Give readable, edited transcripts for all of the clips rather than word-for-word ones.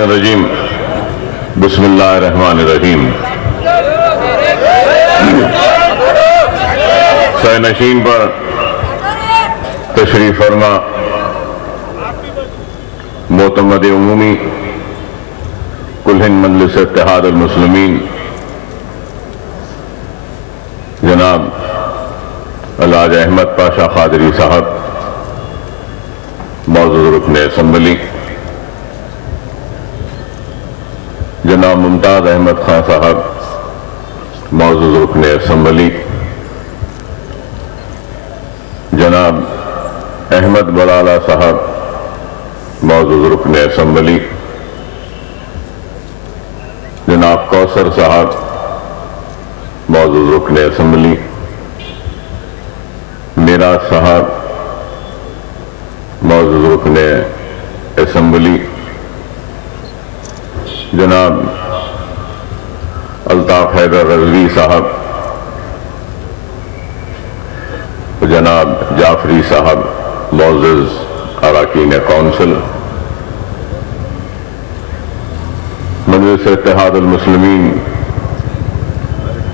الرجیم بسم اللہ الرحمن الرحیم۔ سہ نشین پر تشریف فرما معتمد عمومی کل ہند مجلس اتحاد المسلمین جناب الحاج احمد پاشا قادری صاحب، معزز رکن اسمبلی جناب ممتاز احمد خان صاحب، معزز رکن اسمبلی جناب احمد بلالہ صاحب، معزز رکن اسمبلی جناب کوثر صاحب، معزز رکن اسمبلی میراث صاحب، معزز رکن اسمبلی جناب الطاف حیدر رضوی صاحب، جناب جعفری صاحب، معزز اراکین کونسل مجلس اتحاد المسلمین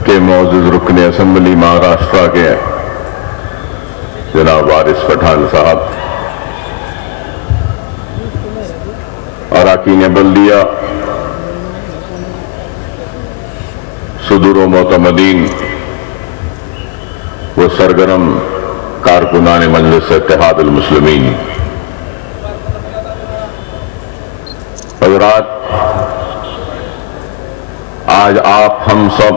کے معزز رکن اسمبلی مہاراشٹرا کے جناب وارث پٹھان صاحب، اراکین بلدیہ صدور و معتمدین و سرگرم کارکنان مجلس اتحاد المسلمین، حضرات، آج آپ ہم سب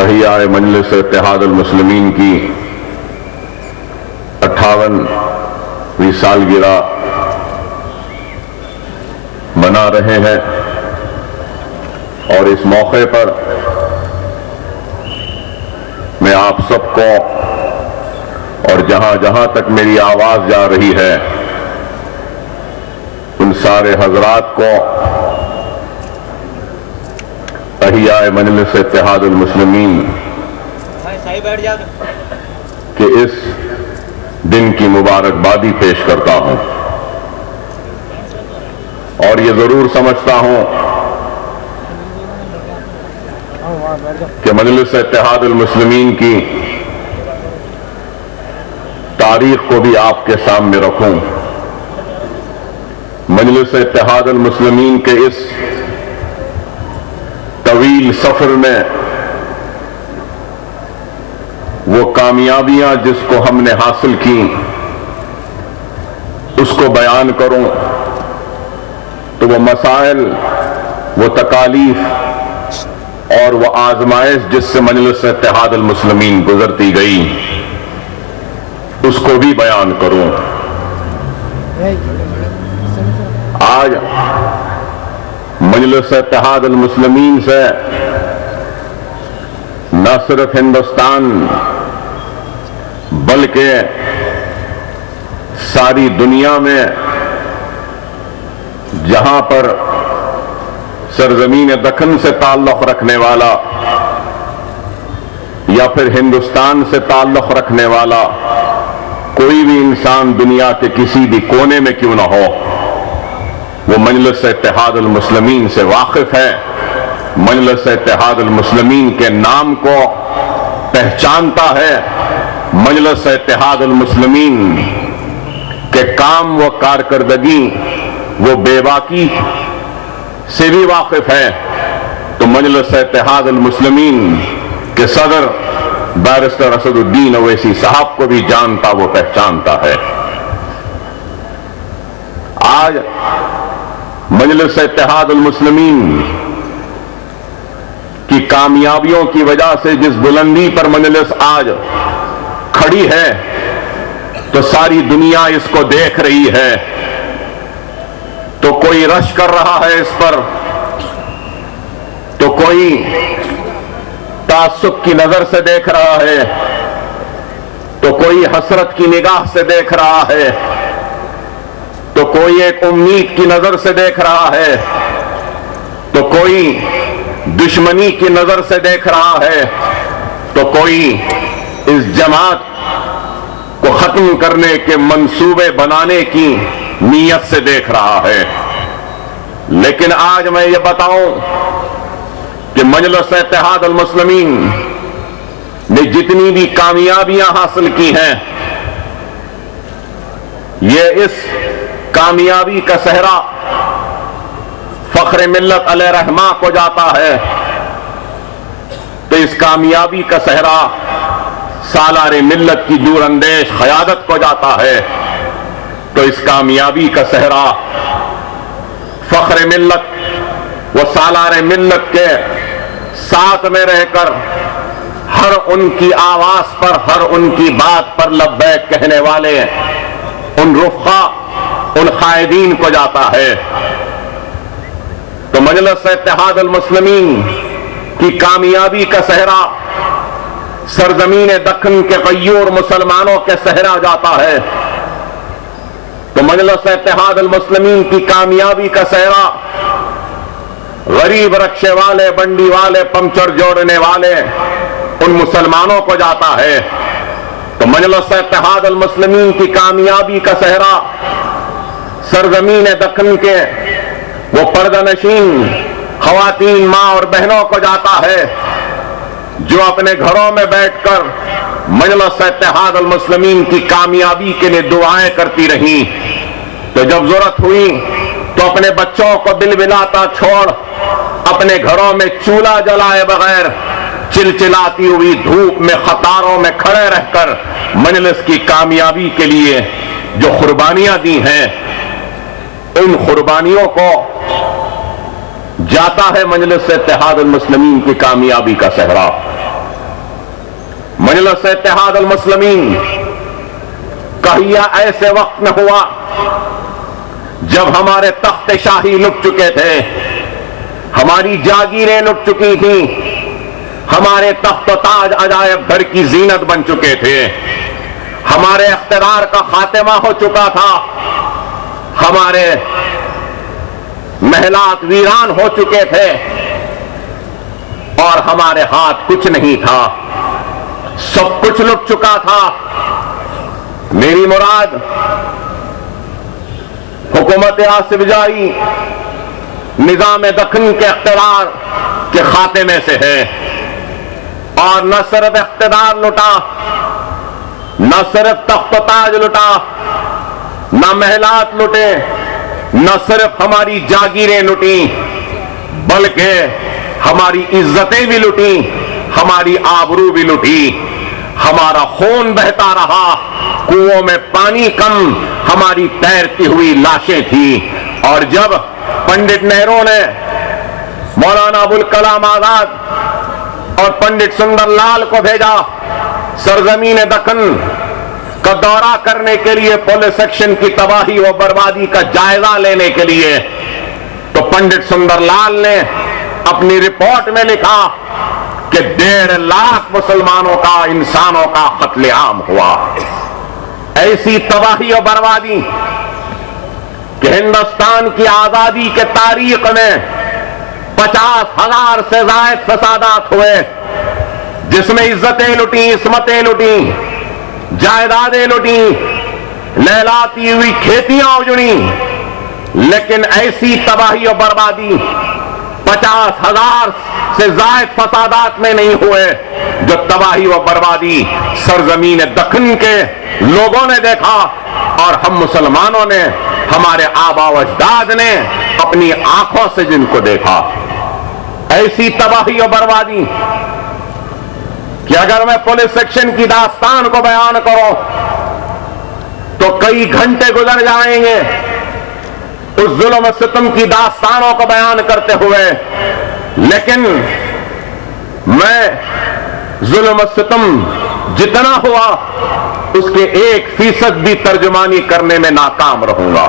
احیاء مجلس اتحاد المسلمین کی 58ویں سالگرہ منا رہے ہیں، اور اس موقع پر میں آپ سب کو اور جہاں جہاں تک میری آواز جا رہی ہے ان سارے حضرات کو احیاء مجلس اتحاد المسلمین کہ اس دن کی مبارکبادی پیش کرتا ہوں، اور یہ ضرور سمجھتا ہوں کہ مجلس اتحاد المسلمین کی تاریخ کو بھی آپ کے سامنے رکھوں۔ مجلس اتحاد المسلمین کے اس طویل سفر میں وہ کامیابیاں جس کو ہم نے حاصل کی اس کو بیان کروں تو وہ مسائل، وہ تکالیف اور وہ آزمائش جس سے مجلس اتحاد المسلمین گزرتی گئی اس کو بھی بیان کروں۔ آج مجلس اتحاد المسلمین سے نہ صرف ہندوستان بلکہ ساری دنیا میں جہاں پر سرزمین دکن سے تعلق رکھنے والا یا پھر ہندوستان سے تعلق رکھنے والا کوئی بھی انسان دنیا کے کسی بھی کونے میں کیوں نہ ہو، وہ مجلس اتحاد المسلمین سے واقف ہے، مجلس اتحاد المسلمین کے نام کو پہچانتا ہے، مجلس اتحاد المسلمین کے کام و کارکردگی وہ بے باکی سے بھی واقف ہے، تو مجلس اتحاد المسلمین کے صدر بیرسٹر اسد الدین اویسی صاحب کو بھی جانتا، وہ پہچانتا ہے۔ آج مجلس اتحاد المسلمین کی کامیابیوں کی وجہ سے جس بلندی پر مجلس آج کھڑی ہے تو ساری دنیا اس کو دیکھ رہی ہے، تو کوئی رش کر رہا ہے اس پر، تو کوئی تعصب کی نظر سے دیکھ رہا ہے، تو کوئی حسرت کی نگاہ سے دیکھ رہا ہے، تو کوئی ایک امید کی نظر سے دیکھ رہا ہے، تو کوئی دشمنی کی نظر سے دیکھ رہا ہے، تو کوئی اس جماعت کو ختم کرنے کے منصوبے بنانے کی نیت سے دیکھ رہا ہے۔ لیکن آج میں یہ بتاؤں کہ مجلس اتحاد المسلمین نے جتنی بھی کامیابیاں حاصل کی ہیں، یہ اس کامیابی کا صحرا فخر ملت علیہ رحمہ کو جاتا ہے، تو اس کامیابی کا صحرا سالار ملت کی دور اندیش قیادت کو جاتا ہے، تو اس کامیابی کا صحرا فخر ملت و سالار ملت کے ساتھ میں رہ کر ہر ان کی آواز پر، ہر ان کی بات پر لبیک کہنے والے ان رفقا، ان قائدین کو جاتا ہے۔ تو مجلس اتحاد المسلمین کی کامیابی کا صحرا سرزمین دکن کے غیور مسلمانوں کے صحرا جاتا ہے، تو مجلس اتحاد المسلمین کی کامیابی کا صحرا غریب رکشے والے، بنڈی والے، پنچر جوڑنے والے ان مسلمانوں کو جاتا ہے، تو مجلس اتحاد المسلمین کی کامیابی کا صحرا سرزمین دکن کے وہ پردہ نشین خواتین، ماں اور بہنوں کو جاتا ہے جو اپنے گھروں میں بیٹھ کر مجلس اتحاد المسلمین کی کامیابی کے لیے دعائیں کرتی رہیں، تو جب ضرورت ہوئی تو اپنے بچوں کو بلبلاتا چھوڑ اپنے گھروں میں چولہا جلائے بغیر چلچلاتی ہوئی دھوپ میں قطاروں میں کھڑے رہ کر مجلس کی کامیابی کے لیے جو قربانیاں دی ہیں، ان قربانیوں کو جاتا ہے مجلس اتحاد المسلمین کی کامیابی کا صحرا۔ مجلس اتحاد المسلمین کہیا ایسے وقت میں ہوا جب ہمارے تخت شاہی لٹ چکے تھے، ہماری جاگیریں لٹ چکی تھیں، ہمارے تخت و تاج عجائب گھر کی زینت بن چکے تھے، ہمارے اقتدار کا خاتمہ ہو چکا تھا، ہمارے محلات ویران ہو چکے تھے، اور ہمارے ہاتھ کچھ نہیں تھا، سب کچھ لٹ چکا تھا۔ میری مراد حکومت آصف جائی نظام دکن کے اقتدار کے خاتمے سے ہے، اور نہ صرف اقتدار لٹا، نہ صرف تخت و تاج لٹا، نہ محلات لٹے، نہ صرف ہماری جاگیریں لٹیں، بلکہ ہماری عزتیں بھی لٹیں، ہماری آبرو بھی لٹی، ہمارا خون بہتا رہا، کنووں میں پانی کم، ہماری تیرتی ہوئی لاشیں تھیں۔ اور جب پنڈت نہرو نے مولانا ابوالکلام آزاد اور پنڈت سندر لال کو بھیجا سرزمین دکن کا دورہ کرنے کے لیے، پولیس ایکشن کی تباہی و بربادی کا جائزہ لینے کے لیے، تو پنڈت سندر لال نے اپنی رپورٹ میں لکھا کہ 1.5 لاکھ مسلمانوں کا، انسانوں کا قتل عام ہوا۔ ایسی تباہی و بربادی کہ ہندوستان کی آزادی کے تاریخ میں 50,000 سے زائد فسادات ہوئے، جس میں عزتیں لٹیں، عصمتیں لٹیں، جائیدادیں لٹیں، لہلاتی ہوئی کھیتیاں اجڑیں، لیکن ایسی تباہی و بربادی 50,000 سے زائد فسادات میں نہیں ہوئے جو تباہی و بربادی سرزمین دکن کے لوگوں نے دیکھا، اور ہم مسلمانوں نے، ہمارے آبا و اجداد نے اپنی آنکھوں سے جن کو دیکھا۔ ایسی تباہی و بربادی کہ اگر میں پولیس ایکشن کی داستان کو بیان کروں تو کئی گھنٹے گزر جائیں گے اس ظلم و ستم کی داستانوں کو بیان کرتے ہوئے، لیکن میں ظلم و ستم جتنا ہوا اس کے 1% بھی ترجمانی کرنے میں ناکام رہوں گا۔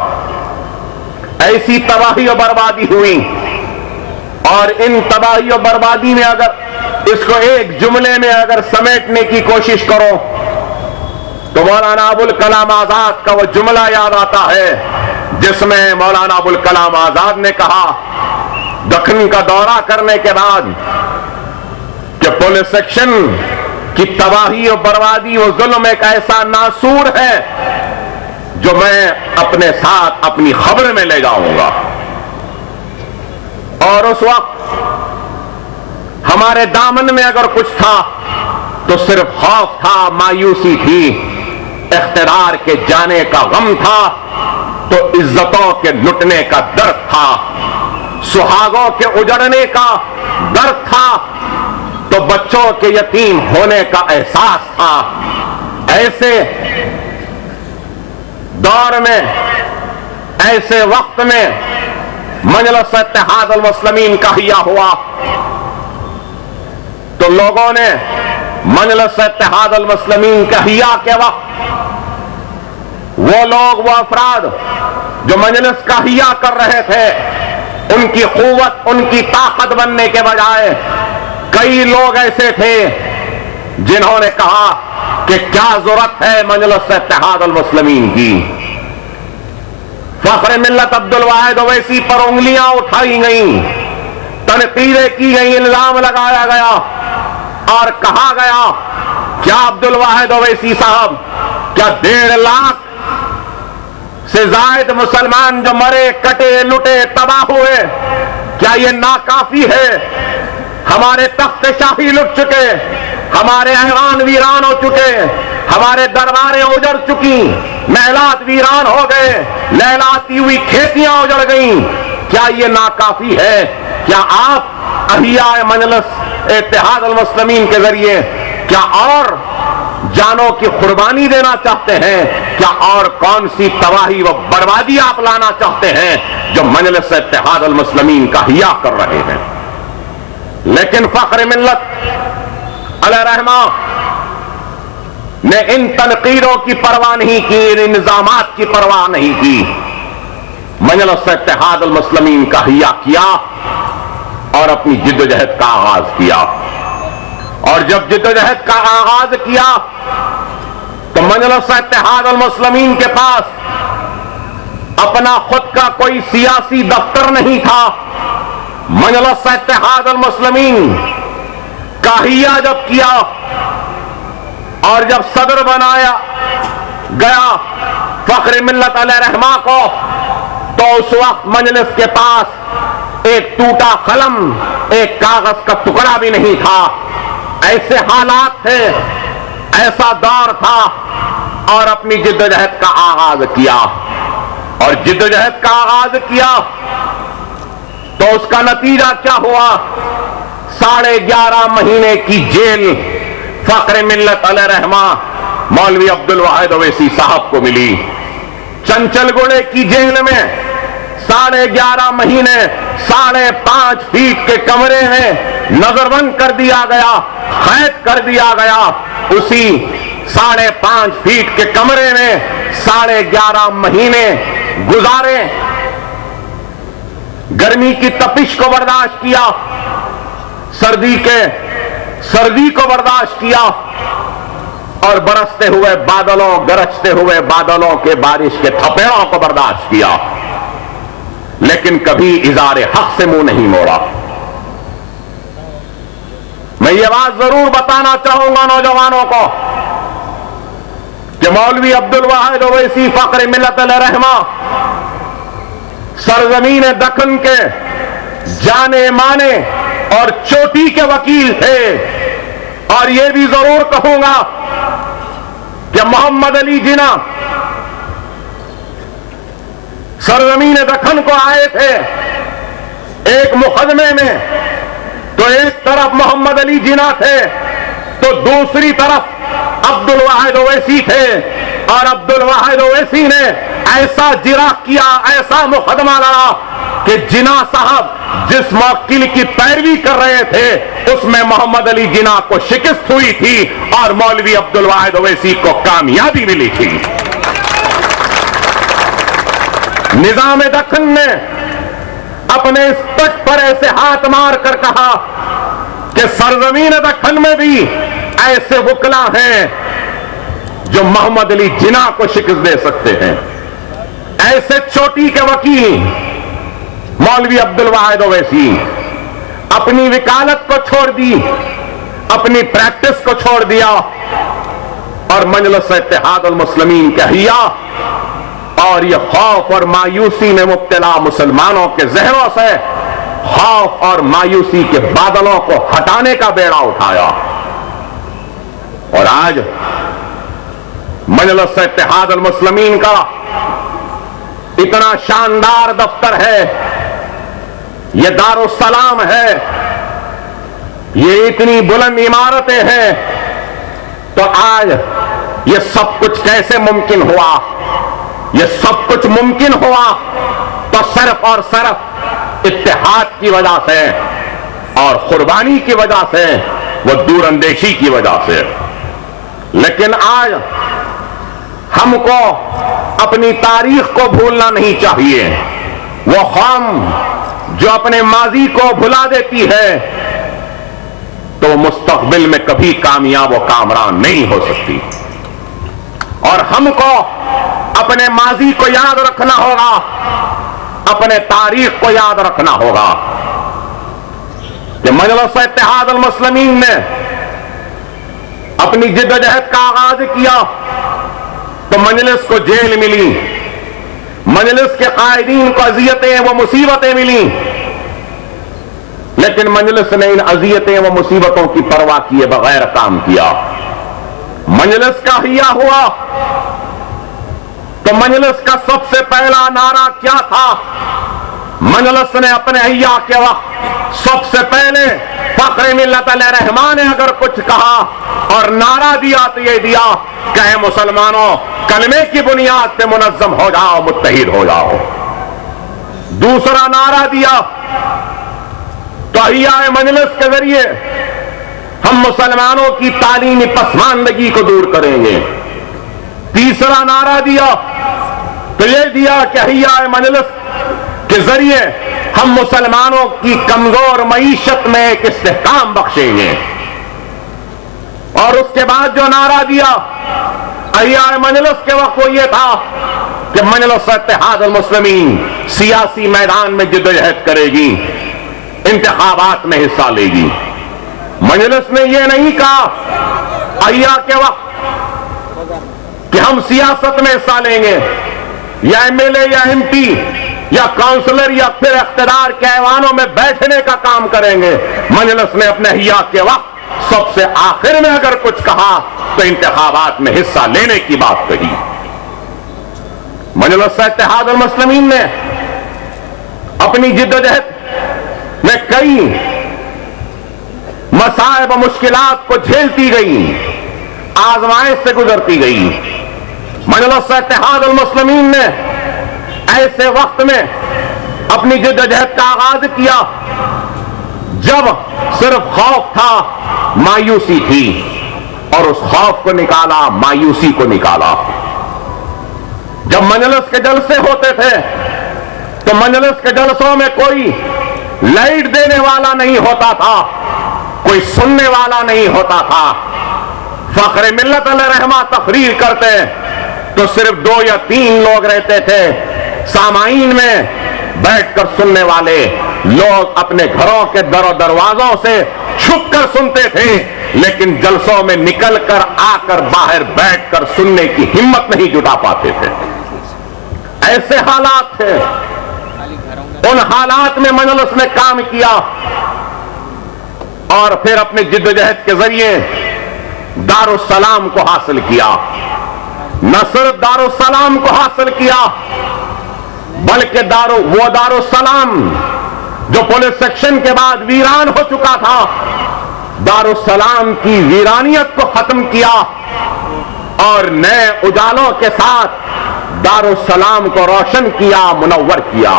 ایسی تباہی و بربادی ہوئی، اور ان تباہی و بربادی میں اگر اس کو ایک جملے میں اگر سمیٹنے کی کوشش کرو تو مولانا ابوالکلام آزاد کا وہ جملہ یاد آتا ہے جس میں مولانا ابوالکلام آزاد نے کہا دکن کا دورہ کرنے کے بعد کہ پولیس ایکشن کی تباہی و بربادی و ظلم ایک ایسا ناسور ہے جو میں اپنے ساتھ اپنی خبر میں لے جاؤں گا۔ اور اس وقت ہمارے دامن میں اگر کچھ تھا تو صرف خوف تھا، مایوسی تھی، اقتدار کے جانے کا غم تھا، تو عزتوں کے لٹنے کا درد تھا، سہاگوں کے اجڑنے کا درد تھا، تو بچوں کے یتیم ہونے کا احساس تھا۔ ایسے دور میں، ایسے وقت میں مجلس اتحاد المسلمین کا احیا ہوا تو لوگوں نے مجلس اتحاد المسلمین کا احیا کے وقت وہ لوگ، وہ افراد جو مجلس کا احیا کر رہے تھے، ان کی قوت، ان کی طاقت بننے کے بجائے کئی لوگ ایسے تھے جنہوں نے کہا کہ کیا ضرورت ہے مجلس اتحاد المسلمین کی۔ فخر ملت عبدالواحد اویسی پر انگلیاں اٹھائی گئیں، تنقیدیں کی گئیں، الزام لگایا گیا اور کہا گیا کیا عبدالواحد اویسی صاحب، کیا 1.5 لاکھ سے زائد مسلمان جو مرے، کٹے، لٹے، تباہ ہوئے، کیا یہ ناکافی ہے؟ ہمارے تخت شاہی لٹ چکے، ہمارے ایوان ویران ہو چکے، ہمارے درباریں اجڑ چکی، محلات ویران ہو گئے، لہلاتی ہوئی کھیتیاں اجڑ گئیں، کیا یہ ناکافی ہے؟ کیا آپ احیاء مجلس اتحاد المسلمین کے ذریعے کیا اور جانوں کی قربانی دینا چاہتے ہیں؟ کیا اور کون سی تباہی و بربادی آپ لانا چاہتے ہیں جو مجلس اتحاد المسلمین کا احیا کر رہے ہیں؟ لیکن فخر ملت علیہ رحمہ نے ان تنقیدوں کی پرواہ نہیں کی، ان الزامات کی پرواہ نہیں کی، مجلس اتحاد المسلمین کا احیا کیا اور اپنی جدوجہد کا آغاز کیا۔ اور جب جدوجہد کا آغاز کیا تو مجلس اتحاد المسلمین کے پاس اپنا خود کا کوئی سیاسی دفتر نہیں تھا۔ مجلس اتحاد المسلمین کا احیا جب کیا اور جب صدر بنایا گیا فخر ملت علیہ رحمہ کو، تو اس وقت مجلس کے پاس ایک ٹوٹا قلم، ایک کاغذ کا ٹکڑا بھی نہیں تھا۔ ایسے حالات تھے، ایسا دور تھا، اور اپنی جدوجہد کا آغاز کیا۔ اور جدوجہد کا آغاز کیا تو اس کا نتیجہ کیا ہوا؟ 11.5 مہینے کی جیل فخر ملت علیہ رحمہ مولوی عبدالواحد اویسی صاحب کو ملی۔ چنچل گوڑے کی جیل میں 11.5 مہینے 5.5 فیٹ کے کمرے میں نظر بند کر دیا گیا، قید کر دیا گیا۔ اسی 5.5 فیٹ کے کمرے میں 11.5 مہینے گزارے، گرمی کی تپش کو برداشت کیا، سردی کو برداشت کیا، اور برستے ہوئے بادلوں، گرجتے ہوئے بادلوں کے بارش کے تھپیڑوں کو برداشت کیا، لیکن کبھی اظہار حق سے منہ نہیں موڑا۔ میں یہ بات ضرور بتانا چاہوں گا نوجوانوں کو کہ مولوی عبدالواحد اویسی فخر ملت علیہ رحمہ سرزمین دکن کے جانے مانے اور چوٹی کے وکیل تھے۔ اور یہ بھی ضرور کہوں گا کہ محمد علی جناح سرزمین دکن کو آئے تھے ایک مقدمے میں، تو ایک طرف محمد علی جناح تھے تو دوسری طرف عبدالواحد اویسی تھے، اور عبدالواحد اویسی نے ایسا جرح کیا، ایسا مقدمہ لڑا کہ جناح صاحب جس موکل کی پیروی کر رہے تھے اس میں محمد علی جناح کو شکست ہوئی تھی اور مولوی عبدالواحد اویسی کو کامیابی ملی تھی۔ نظام دکن نے اپنے اس پٹ پر ایسے ہاتھ مار کر کہا کہ سرزمین دکن میں بھی ایسے وکلا ہیں جو محمد علی جناح کو شکست دے سکتے ہیں۔ ایسے چوٹی کے وکیل مولوی عبدالواحد اویسی اپنی وکالت کو چھوڑ دی، اپنی پریکٹس کو چھوڑ دیا، اور مجلس اتحاد المسلمین کے احیا اور یہ خوف اور مایوسی میں مبتلا مسلمانوں کے ذہنوں سے خوف اور مایوسی کے بادلوں کو ہٹانے کا بیڑا اٹھایا. اور آج مجلس اتحاد المسلمین کا اتنا شاندار دفتر ہے، یہ دارالسلام ہے، یہ اتنی بلند عمارتیں ہیں، تو آج یہ سب کچھ کیسے ممکن ہوا؟ یہ سب کچھ ممکن ہوا تو صرف اور صرف اتحاد کی وجہ سے اور قربانی کی وجہ سے، وہ دور اندیشی کی وجہ سے. لیکن آج ہم کو اپنی تاریخ کو بھولنا نہیں چاہیے. وہ قوم جو اپنے ماضی کو بھلا دیتی ہے تو مستقبل میں کبھی کامیاب و کامران نہیں ہو سکتی. اور ہم کو اپنے ماضی کو یاد رکھنا ہوگا، اپنے تاریخ کو یاد رکھنا ہوگا کہ مجلس اتحاد المسلمین نے اپنی جدوجہد کا آغاز کیا تو مجلس کو جیل ملی، مجلس کے قائدین کو اذیتیں و مصیبتیں ملیں، لیکن مجلس نے ان اذیتیں و مصیبتوں کی پرواہ کیے بغیر کام کیا. مجلس کا احیا ہوا تو مجلس کا سب سے پہلا نعرہ کیا تھا؟ مجلس نے اپنے احیا کے وقت سب سے پہلے فخر ملت علیہ رحمان نے اگر کچھ کہا اور نعرہ دیا تو یہ دیا کہ اے مسلمانوں، کلمے کی بنیاد پہ منظم ہو جاؤ، متحد ہو جاؤ. دوسرا نعرہ دیا تو احیاء مجلس کے ذریعے ہم مسلمانوں کی تعلیمی پسماندگی کو دور کریں گے. تیسرا نعرہ دیا تو یہ دیا کہ احیاء مجلس کے ذریعے ہم مسلمانوں کی کمزور معیشت میں ایک استحکام بخشیں گے. اور اس کے بعد جو نعرہ دیا احیاء مجلس کے وقت وہ یہ تھا کہ مجلس اتحاد المسلمین سیاسی میدان میں جدوجہد کرے گی، انتخابات میں حصہ لے گی. مجلس نے یہ نہیں کہا احیاء کے وقت کہ ہم سیاست میں حصہ لیں گے، یا ایم ایل اے یا ایم پی یا کاؤنسلر یا پھر اقتدار کے ایوانوں میں بیٹھنے کا کام کریں گے. مجلس نے اپنے احیاء کے وقت سب سے آخر میں اگر کچھ کہا تو انتخابات میں حصہ لینے کی بات کہی. مجلس اتحاد المسلمین نے اپنی جدوجہد میں کئی مصائب و مشکلات کو جھیلتی گئی، آزمائش سے گزرتی گئی. مجلس اتحاد المسلمین نے ایسے وقت میں اپنی جدوجہد کا آغاز کیا جب صرف خوف تھا، مایوسی تھی، اور اس خوف کو نکالا، مایوسی کو نکالا. جب مجلس کے جلسے ہوتے تھے تو مجلس کے جلسوں میں کوئی لائٹ دینے والا نہیں ہوتا تھا، کوئی سننے والا نہیں ہوتا تھا. فخر ملت علیہ رحمہ تقریر کرتے تو صرف 2 یا 3 لوگ رہتے تھے. سامعین میں بیٹھ کر سننے والے لوگ اپنے گھروں کے در و دروازوں سے چھپ کر سنتے تھے، لیکن جلسوں میں نکل کر آ کر باہر بیٹھ کر سننے کی ہمت نہیں جٹا پاتے تھے. ایسے حالات تھے. ان حالات میں مجلس نے کام کیا اور پھر اپنے جدوجہد کے ذریعے دارالسلام کو حاصل کیا. نہ صرف دارالسلام کو حاصل کیا بلکہ وہ دارالسلام جو پولیس سیکشن کے بعد ویران ہو چکا تھا، دارالسلام کی ویرانیت کو ختم کیا اور نئے اجالوں کے ساتھ دارالسلام کو روشن کیا، منور کیا.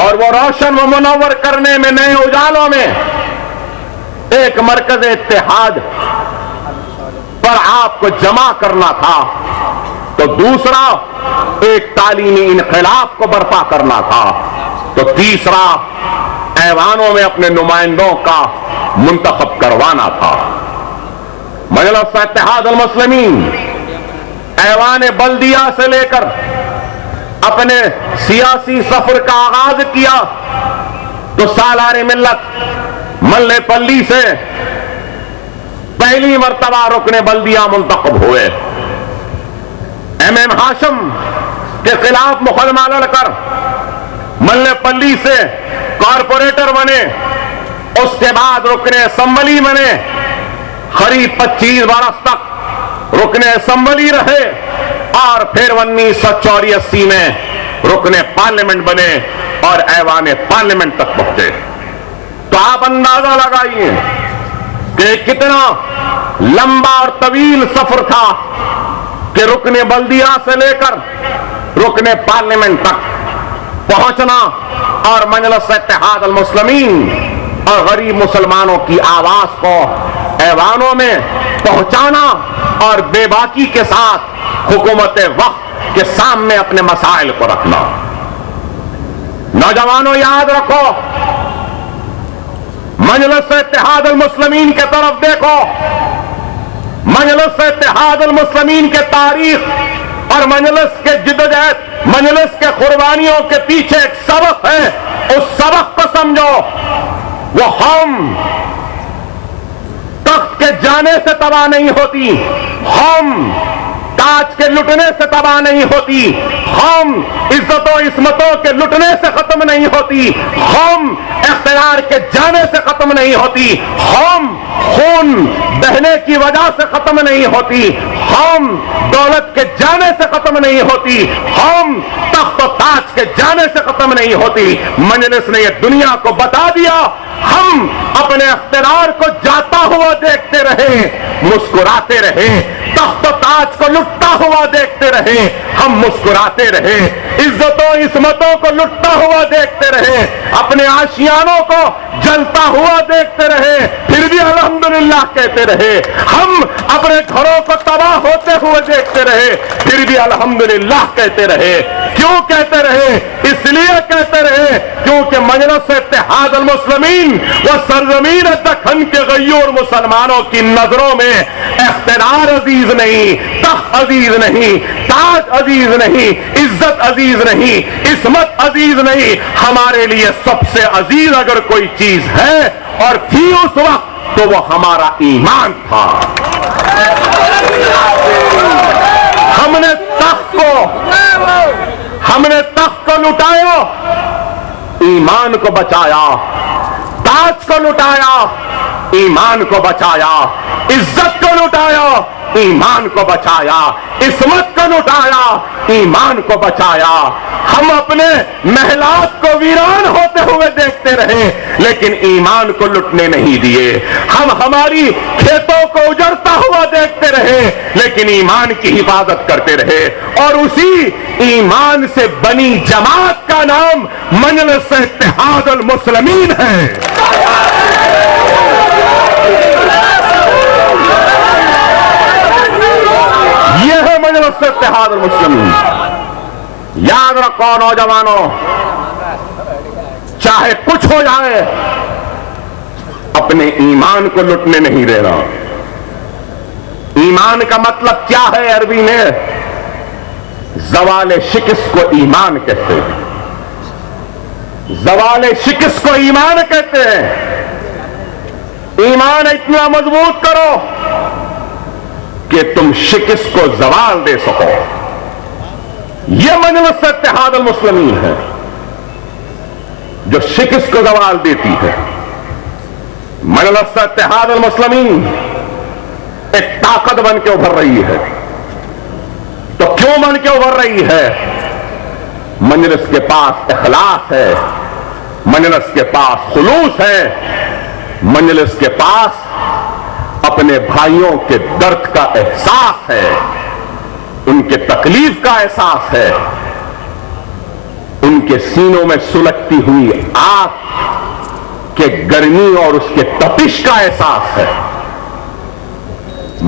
اور وہ روشن و منور کرنے میں، نئے اجالوں میں ایک مرکز اتحاد پر آپ کو جمع کرنا تھا، تو دوسرا ایک تعلیمی انقلاب کو برپا کرنا تھا، تو تیسرا ایوانوں میں اپنے نمائندوں کا منتخب کروانا تھا. مجلس اتحاد المسلمین ایوان بلدیہ سے لے کر اپنے سیاسی سفر کا آغاز کیا تو سالار ملت ملے پلی سے پہلی مرتبہ رکن بلدیہ منتخب ہوئے. ایم ہاشم کے خلاف مقدمہ لڑ کر ملے پلی سے کارپوریٹر بنے, اس کے بعد رکن اسمبلی بنے, قریب 25 برس تک رکن اسمبلی رہے, اور پھر 1984 میں رکن پارلیمنٹ بنے اور ایوان پارلیمنٹ تک پہنچے. تو آپ اندازہ لگائیے کہ کتنا لمبا اور طویل سفر تھا کہ رکن بلدیہ سے لے کر رکن پارلیمنٹ تک پہنچنا اور مجلس اتحاد المسلمین اور غریب مسلمانوں کی آواز کو ایوانوں میں پہنچانا اور بے باکی کے ساتھ حکومت وقت کے سامنے اپنے مسائل کو رکھنا. نوجوانوں یاد رکھو, مجلس اتحاد المسلمین کے طرف دیکھو. مجلس اتحاد المسلمین کے تاریخ اور مجلس کے جدوجہد, مجلس کے قربانیوں کے پیچھے ایک سبق ہے. اس سبق کو سمجھو. وہ ہم تخت کے جانے سے تباہ نہیں ہوتی, ہم تاج کے لٹنے سے تباہ نہیں ہوتی, ہم عزت و عصمتوں کے لٹنے سے ختم نہیں ہوتی, ہم اختیار کے جانے سے ختم نہیں ہوتی, ہم خون بہنے کی وجہ سے ختم نہیں ہوتی, ہم دولت کے جانے سے ختم نہیں ہوتی, ہم تخت و تاج کے جانے سے ختم نہیں ہوتی. مجلس نے یہ دنیا کو بتا دیا. ہم اپنے اختیار کو جاتا ہوا دیکھتے رہے, مسکراتے رہے, تخت و تاج کو لٹتا ہوا دیکھتے رہے, ہم مسکراتے رہے, عزت و عصمتوں کو لٹتا ہوا دیکھتے رہے, اپنے آشیانوں کو جلتا ہوا دیکھتے رہے, پھر بھی الحمدللہ کہتے رہے. ہم اپنے گھروں کو تباہ ہوتے ہوئے دیکھتے رہے, پھر بھی الحمدللہ کہتے رہے. کیوں کہتے رہے؟ اس لیے کہتے رہے کیونکہ مجلس اتحاد المسلمین وہ سرزمین دکن کے غیور مسلمانوں کی نظروں میں اقتدار عزیز نہیں, تخت عزیز نہیں, تاج عزیز نہیں, عزت عزیز نہیں, عصمت عزیز نہیں. ہمارے لیے سب سے عزیز اگر کوئی چیز ہے اور تھی اس وقت تو وہ ہمارا ایمان تھا. ہم نے تخت کو لٹایا, ایمان کو بچایا, تاج کو لٹایا, ایمان کو بچایا, عزت کو لٹایا, ایمان کو بچایا, عصمت کو لٹایا, ایمان کو بچایا. ہم اپنے محلات کو ویران ہوتے ہوئے دیکھتے رہے لیکن ایمان کو لٹنے نہیں دیے. ہم ہماری کھیتوں کو اجڑتا ہوا دیکھتے رہے لیکن ایمان کی حفاظت کرتے رہے. اور اسی ایمان سے بنی جماعت کا نام مجلس اتحاد المسلمین ہے. یہ ہے مجلس اتحاد المسلمین. یاد رکھو نوجوانوں, چاہے کچھ ہو جائے اپنے ایمان کو لٹنے نہیں دینا. ایمان کا مطلب کیا ہے عربی میں؟ زوال شکست کو ایمان کہتے ہیں. زوال شکست کو ایمان کہتے ہیں. ایمان اتنا مضبوط کرو کہ تم شکست کو زوال دے سکو. یہ مجلس اتحاد المسلمین ہے جو شکست کو زوال دیتی ہے. مجلس اتحاد المسلمین ایک طاقت بن کے ابھر رہی ہے. تو کیوں بن کے ابھر رہی ہے؟ مجلس کے پاس اخلاص ہے, مجلس کے پاس خلوص ہے, مجلس کے پاس اپنے بھائیوں کے درد کا احساس ہے, ان کے تکلیف کا احساس ہے, ان کے سینوں میں سلگتی ہوئی آگ کے گرمی اور اس کے تپش کا احساس ہے.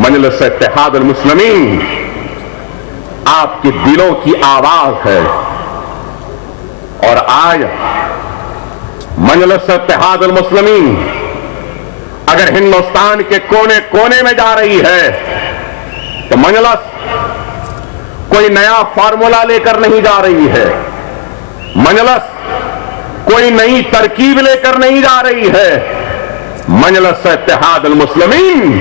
مجلس اتحاد المسلمین آپ کے دلوں کی آواز ہے. اور آج مجلس اتحاد المسلمین اگر ہندوستان کے کونے کونے میں جا رہی ہے تو مجلس کوئی نیا فارمولا لے کر نہیں جا رہی ہے. مجلس کوئی نئی ترکیب لے کر نہیں جا رہی ہے. مجلس اتحاد المسلمین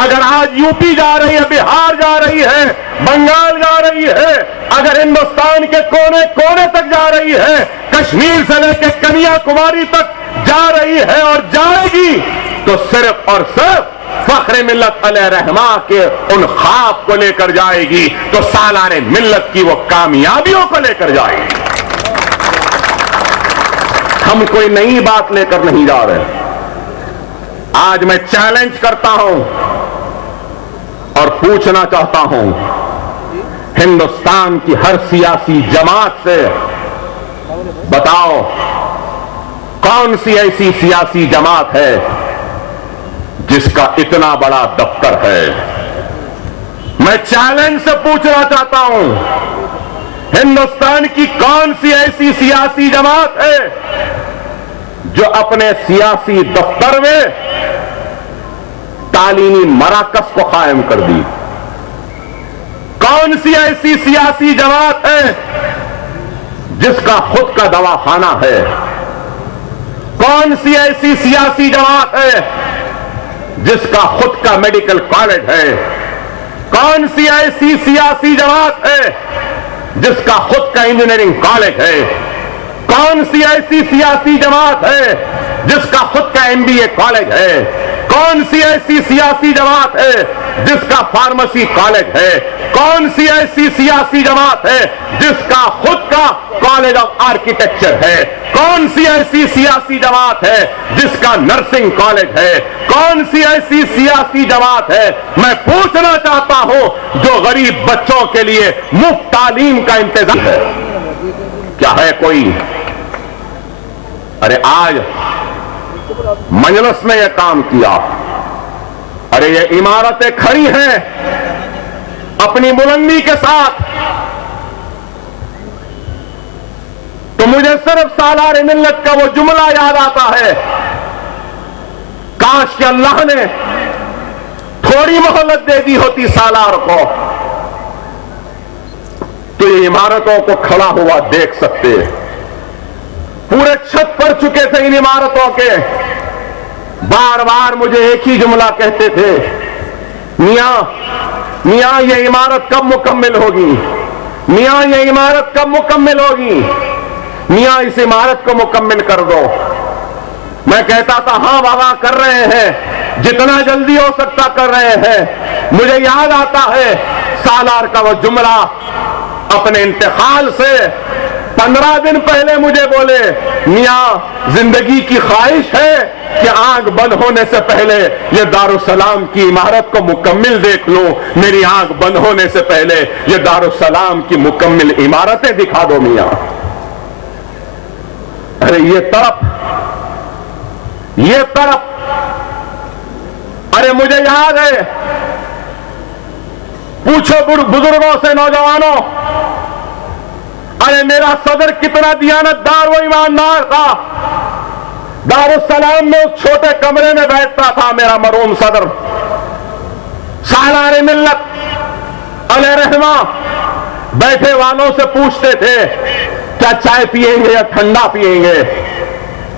اگر اگر آج یوپی جا رہی ہے، بہار جا رہی ہے، بنگال جا رہی ہے، اگر ہندوستان کے کونے کونے تک جا رہی ہے، کشمیر سے لے کے کنیا کماری تک جا رہی ہے اور جائے گی، تو صرف اور صرف فخر ملت علیہ رحمہ کے ان خواب کو لے کر جائے گی، تو سالار ملت کی وہ کامیابیوں کو لے کر جائے گی۔ ہم کوئی نئی بات لے کر نہیں جا رہے۔ آج میں چیلنج کرتا ہوں اور پوچھنا چاہتا ہوں ہندوستان کی ہر سیاسی جماعت سے، بتاؤ کون سی ایسی سیاسی جماعت ہے جس کا اتنا بڑا دفتر ہے؟ میں چیلنج سے پوچھنا چاہتا ہوں ہندوستان کی کون سی ایسی سیاسی جماعت ہے جو اپنے سیاسی دفتر میں تعلیمی مراکز کو قائم کر دی؟ کون سی ایسی سیاسی جماعت ہے جس کا خود کا دواخانہ ہے؟ کون سی ایسی سیاسی جماعت ہے جس کا خود کا میڈیکل کالج ہے؟ کون سی ایسی سیاسی جماعت ہے جس کا خود کا انجینئرنگ کالج ہے؟ کون سی ایسی سیاسی جماعت ہے جس کا خود کا ایم بی اے کالج ہے؟ کون سی ایسی سیاسی جماعت ہے جس کا فارمیسی کالج ہے؟ کون سی ایسی سیاسی جماعت ہے جس کا خود کا کالج آف آرکیٹیکچر ہے؟ کون سی ایسی سیاسی جماعت ہے جس کا نرسنگ کالج ہے؟ کون سی ایسی سیاسی جماعت ہے، میں پوچھنا چاہتا ہوں، جو غریب بچوں کے لیے مفت تعلیم کا انتظام ہے؟ کیا ہے کوئی؟ ارے آج مجلس نے یہ کام کیا، ارے یہ عمارتیں کھڑی ہیں اپنی بلندی کے ساتھ، تو مجھے صرف سالار ملت کا وہ جملہ یاد آتا ہے، کاش کہ اللہ نے تھوڑی مہلت دے دی ہوتی سالار کو، تو یہ عمارتوں کو کھڑا ہوا دیکھ سکتے۔ پورے چھت پر چکے تھے ان عمارتوں کے، بار بار مجھے ایک ہی جملہ کہتے تھے، میاں یہ عمارت کب مکمل ہوگی؟ میاں یہ عمارت کب مکمل ہوگی؟ میاں اس عمارت کو مکمل کر دو۔ میں کہتا تھا ہاں بابا کر رہے ہیں، جتنا جلدی ہو سکتا کر رہے ہیں۔ مجھے یاد آتا ہے سالار کا وہ جملہ، اپنے انتقال سے 15 دن پہلے مجھے بولے، میاں زندگی کی خواہش ہے کہ آنکھ بند ہونے سے پہلے یہ دارالسلام کی عمارت کو مکمل دیکھ لوں، میری آنکھ بند ہونے سے پہلے یہ دارالسلام کی مکمل عمارتیں دکھا دو میاں۔ ارے یہ طرف، ارے مجھے یاد ہے، پوچھو بزرگوں سے، نوجوانوں، ارے میرا صدر کتنا دیانتدار و ایماندار تھا، دارالسلام میں اس چھوٹے کمرے میں بیٹھتا تھا میرا مرحوم صدر، سالار ملت علیہ رحمہ بیٹھے والوں سے پوچھتے تھے کیا چائے پیئیں گے یا ٹھنڈا پیئیں گے؟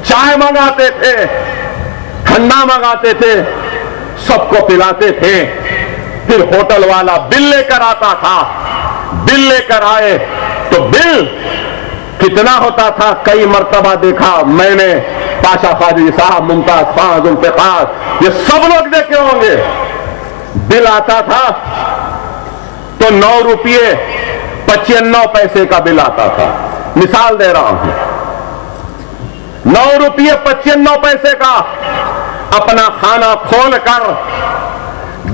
چائے منگاتے تھے، ٹھنڈا منگاتے تھے، سب کو پلاتے تھے، پھر ہوٹل والا بل لے کر آتا تھا، بل لے کر آئے تو بل کتنا ہوتا تھا؟ کئی مرتبہ دیکھا میں نے، پاشا خواجی صاحب، ممتاز خان، ذوالفقار، یہ سب لوگ دیکھے ہوں گے، بل آتا تھا تو 9 روپیے 95 پیسے کا بل آتا تھا، مثال دے رہا ہوں، 9 روپیے 95 پیسے کا، اپنا کھانا کھول کر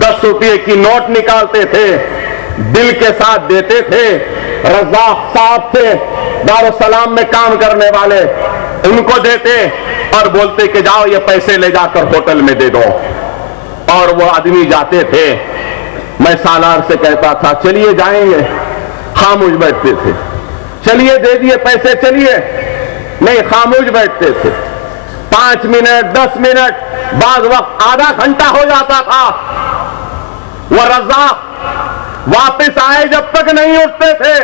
10 روپیے کی نوٹ نکالتے تھے، بل کے ساتھ دیتے تھے، رزاق صاحب تھے دارالسلام میں کام کرنے والے، ان کو دیتے اور بولتے کہ جاؤ یہ پیسے لے جا کر ہوٹل میں دے دو، اور وہ آدمی جاتے تھے۔ میں سالار سے کہتا تھا چلیے جائیں گے، خاموش بیٹھتے تھے، چلیے دے دیے پیسے، چلیے، نہیں خاموش بیٹھتے تھے، 5 منٹ 10 منٹ، بعض وقت آدھا گھنٹہ ہو جاتا تھا، وہ رزاق واپس آئے جب تک نہیں اٹھتے تھے۔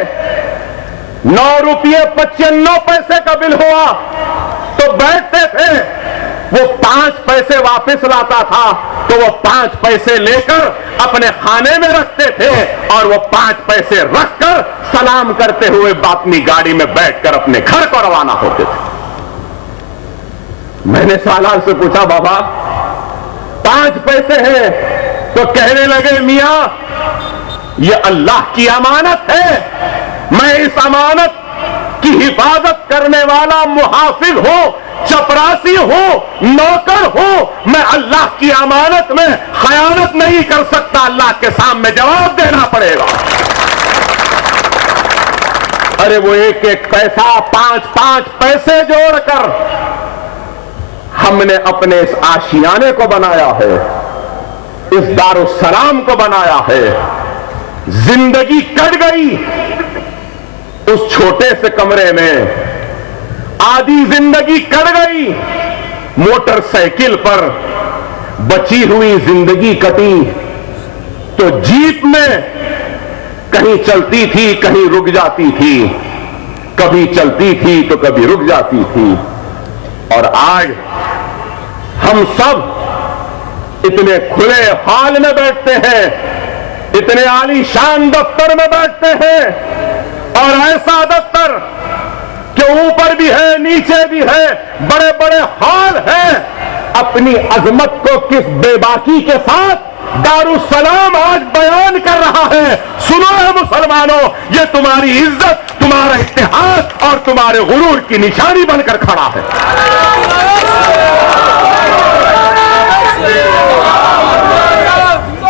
9 روپیے 95 پیسے کا بل ہوا تو بیٹھتے تھے، وہ 5 پیسے واپس لاتا تھا، تو وہ 5 پیسے لے کر اپنے خانے میں رکھتے تھے اور وہ 5 پیسے رکھ کر سلام کرتے ہوئے اپنی گاڑی میں بیٹھ کر اپنے گھر کو روانہ ہوتے تھے۔ میں نے سالار سے پوچھا بابا 5 پیسے ہیں؟ تو کہنے لگے میاں یہ اللہ کی امانت ہے، میں اس امانت کی حفاظت کرنے والا محافظ ہوں، چپراسی ہوں، نوکر ہوں، میں اللہ کی امانت میں خیانت نہیں کر سکتا، اللہ کے سامنے جواب دینا پڑے گا۔ ارے وہ ایک ایک پیسہ 5 پیسے جوڑ کر ہم نے اپنے اس آشیانے کو بنایا ہے، اس دارالسلام کو بنایا ہے۔ زندگی کٹ گئی اس چھوٹے سے کمرے میں، آدھی زندگی کٹ گئی موٹر سائیکل پر، بچی ہوئی زندگی کٹی تو جیپ میں کہیں چلتی تھی کہیں رک جاتی تھی، کبھی چلتی تھی تو کبھی رک جاتی تھی، اور آج ہم سب اتنے کھلے ہال میں بیٹھتے ہیں، اتنے عالی شان دفتر میں بیٹھتے ہیں، اور ایسا دفتر کہ اوپر بھی ہے نیچے بھی ہے، بڑے بڑے ہال ہیں۔ اپنی عظمت کو کس بے باکی کے ساتھ دارالسلام آج بیان کر رہا ہے۔ سنو ہے مسلمانوں، یہ تمہاری عزت، تمہارا اتحاد اور تمہارے غرور کی نشانی بن کر کھڑا ہے۔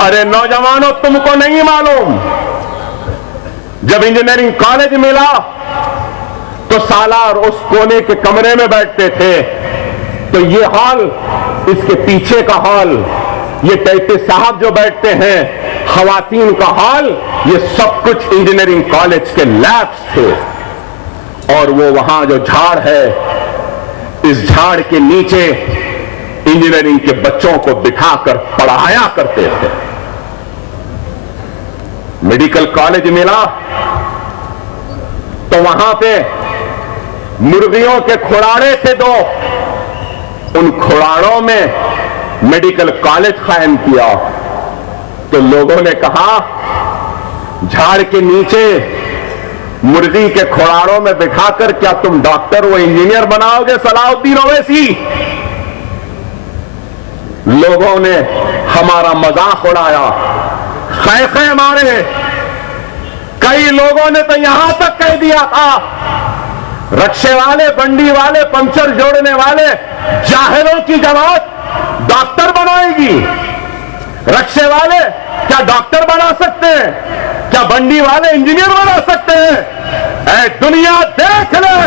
ارے نوجوانوں تم کو نہیں معلوم، جب انجینئرنگ کالج ملا تو سالار اس کونے کے کمرے میں بیٹھتے تھے، تو یہ ہال، اس کے پیچھے کا ہال، یہ ٹیپی صاحب جو بیٹھتے ہیں، خواتین کا ہال، یہ سب کچھ انجینئرنگ کالج کے لیبس تھے، اور وہ وہاں جو جھاڑ ہے، اس جھاڑ کے نیچے انجینئرنگ کے بچوں کو بٹھا کر پڑھایا کرتے تھے۔ میڈیکل کالج ملا تو وہاں پہ مرغیوں کے کھوڑاڑے تھے 2، ان کھوڑاڑوں میں میڈیکل کالج قائم کیا، تو لوگوں نے کہا جھاڑ کے نیچے مرغی کے کھوڑاڑوں میں بٹھا کر کیا تم ڈاکٹر و انجینئر بناؤ گے صلاح الدین اویسی؟ لوگوں نے ہمارا مذاق اڑایا، خیخے مارے، کئی لوگوں نے تو یہاں تک کہہ دیا تھا رکشے والے، بنڈی والے، پنچر جوڑنے والے، جاہلوں کی جماعت ڈاکٹر بنائے گی، رکشے والے کیا ڈاکٹر بنا سکتے ہیں؟ کیا بنڈی والے انجینئر بنا سکتے ہیں؟ اے دنیا دیکھ لے،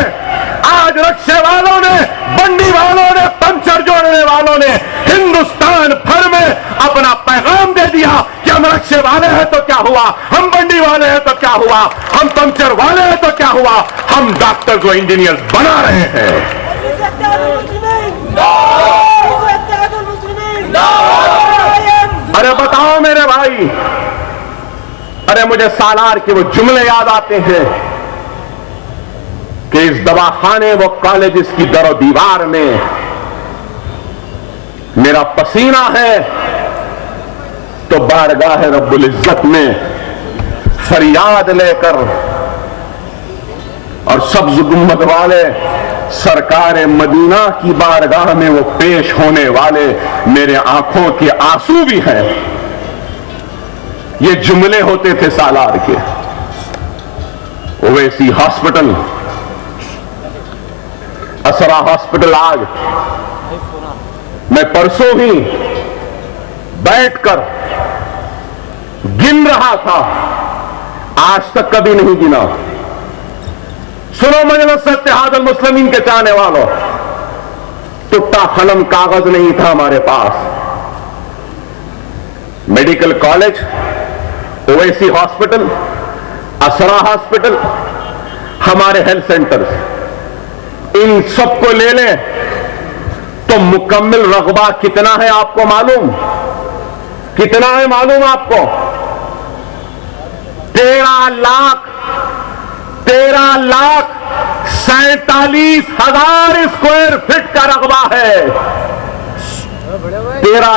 آج رکشے والوں نے، بنڈی والوں نے، پنچر جوڑنے والوں نے ہندوستان بھر میں اپنا پیغام دے دیا کہ ہم رکشے والے ہیں تو کیا ہوا، ہم بنڈی والے ہیں تو کیا ہوا، ہم پنچر والے ہیں تو کیا ہوا، ہم ڈاکٹر و انجینئر بنا رہے ہیں۔ ارے بتاؤ میرے بھائی، ارے مجھے سالار کے وہ جملے یاد آتے ہیں کہ اس دواخانے و کالجز کی در و دیوار میں میرا پسینہ ہے تو بارگاہ رب العزت میں فریاد لے کر اور سبز گنبد والے سرکار مدینہ کی بارگاہ میں وہ پیش ہونے والے میرے آنکھوں کے آنسو بھی ہیں۔ یہ جملے ہوتے تھے سالار کے۔ اویسی ہاسپٹل، اسرا ہاسپٹل، آج میں پرسوں ہی بیٹھ کر گن رہا تھا، آج تک کبھی نہیں گنا۔ سنو مجلس اتحاد المسلمین کے چاہنے والوں، ٹوٹا قلم کاغذ نہیں تھا ہمارے پاس۔ میڈیکل کالج، اویسی ہاسپٹل، اسرا ہاسپٹل، ہمارے ہیلتھ سینٹرز، ان سب کو لے لیں تو مکمل رقبہ کتنا ہے آپ کو معلوم؟ کتنا ہے معلوم آپ کو؟ 13,47,000 اسکوائر فٹ کا رقبہ ہے۔ 13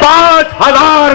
5,000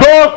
2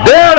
1.5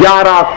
11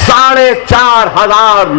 4,500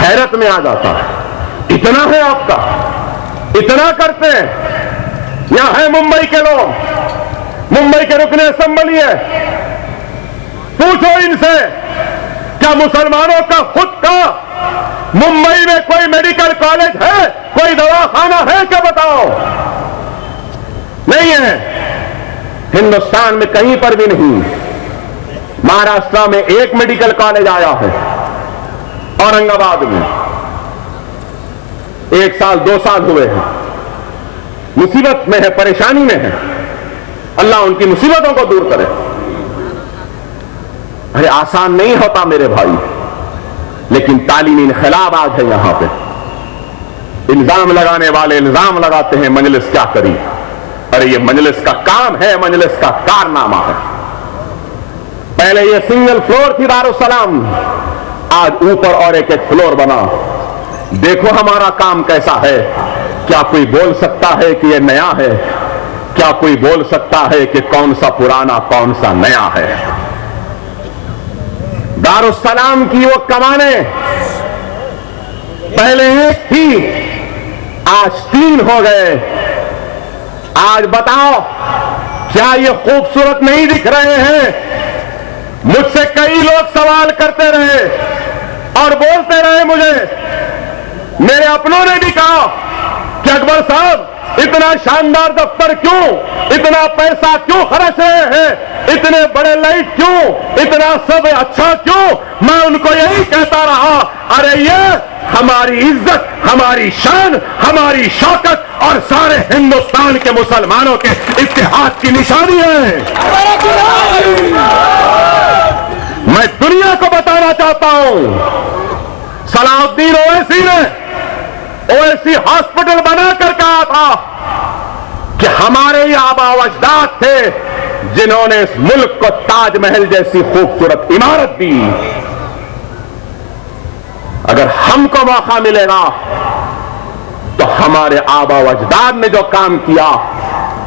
حیرت میں آ جاتا ہے. اتنا ہے آپ کا, اتنا کرتے ہیں. یہاں ہے ممبئی کے لوگ, ممبئی کے رکن اسمبلی ہے, پوچھو ان سے کیا مسلمانوں کا خود کا ممبئی میں کوئی میڈیکل کالج ہے, کوئی دواخانہ ہے کیا؟ بتاؤ. نہیں ہے, ہندوستان میں کہیں پر بھی نہیں. مہاراشٹر میں ایک میڈیکل کالج آیا ہے, اورنگ آباد میں 1 سال 2 سال ہوئے ہیں. مصیبت میں ہے, پریشانی میں ہے, اللہ ان کی مصیبتوں کو دور کرے. ارے آسان نہیں ہوتا میرے بھائی, لیکن تعلیمی انقلاب آج ہے یہاں پہ. الزام لگانے والے الزام لگاتے ہیں مجلس کیا کری. ارے یہ مجلس کا کام ہے, مجلس کا کارنامہ ہے. پہلے یہ سنگل فلور تھی دارالسلام, آج اوپر اور ایک فلور بنا. دیکھو ہمارا کام کیسا ہے. کیا کوئی بول سکتا ہے کہ یہ نیا ہے؟ کیا کوئی بول سکتا ہے کہ کون سا پرانا کون سا نیا ہے؟ دارالسلام کی وہ کمانیں پہلے ایک تھی, آج 3 ہو گئے. آج بتاؤ کیا یہ خوبصورت نہیں دکھ رہے ہیں؟ مجھ سے کئی لوگ سوال کرتے رہے اور بولتے رہے مجھے, میرے اپنوں نے بھی کہا کہ اکبر صاحب اتنا شاندار دفتر کیوں, اتنا پیسہ کیوں خرچ رہے ہیں, اتنے بڑے لائٹ کیوں, اتنا سب اچھا کیوں؟ میں ان کو یہی کہتا رہا, ارے یہ ہماری عزت, ہماری شان, ہماری شوکت اور سارے ہندوستان کے مسلمانوں کے اتحاد کی نشانی ہے. میں دنیا کو بتانا چاہتا ہوں, صلاح الدین اویسی نے اویسی ہاسپٹل بنا کر کہا تھا کہ ہمارے یہ آبا و اجداد تھے جنہوں نے اس ملک کو تاج محل جیسی خوبصورت عمارت دی. اگر ہم کو موقع ملے گا تو ہمارے آبا و اجداد نے جو کام کیا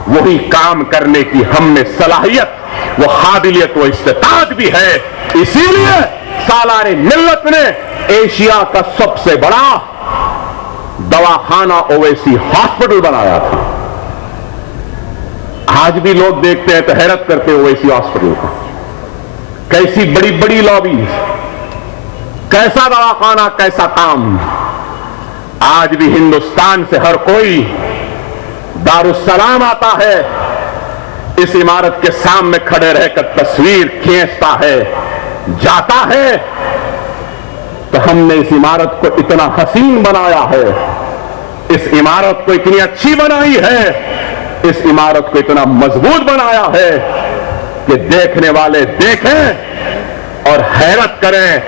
وہی کام کرنے کی ہم میں صلاحیت, وہ قابلیت, وہ استطاعت بھی ہے. اسی لیے سالار ملت نے ایشیا کا سب سے بڑا دواخانہ اویسی ہاسپٹل بنایا تھا. آج بھی لوگ دیکھتے ہیں تو حیرت کرتے ہیں اویسی ہاسپٹل کا. کیسی بڑی بڑی لابیز, کیسا دواخانہ, کیسا کام. آج بھی ہندوستان سے ہر کوئی دارالسلام آتا ہے, اس عمارت کے سامنے کھڑے رہ کر تصویر کھینچتا ہے, جاتا ہے. تو ہم نے اس عمارت کو اتنا حسین بنایا ہے, اس عمارت کو اتنی اچھی بنائی ہے, اس عمارت کو اتنا مضبوط بنایا ہے کہ دیکھنے والے دیکھیں اور حیرت کریں.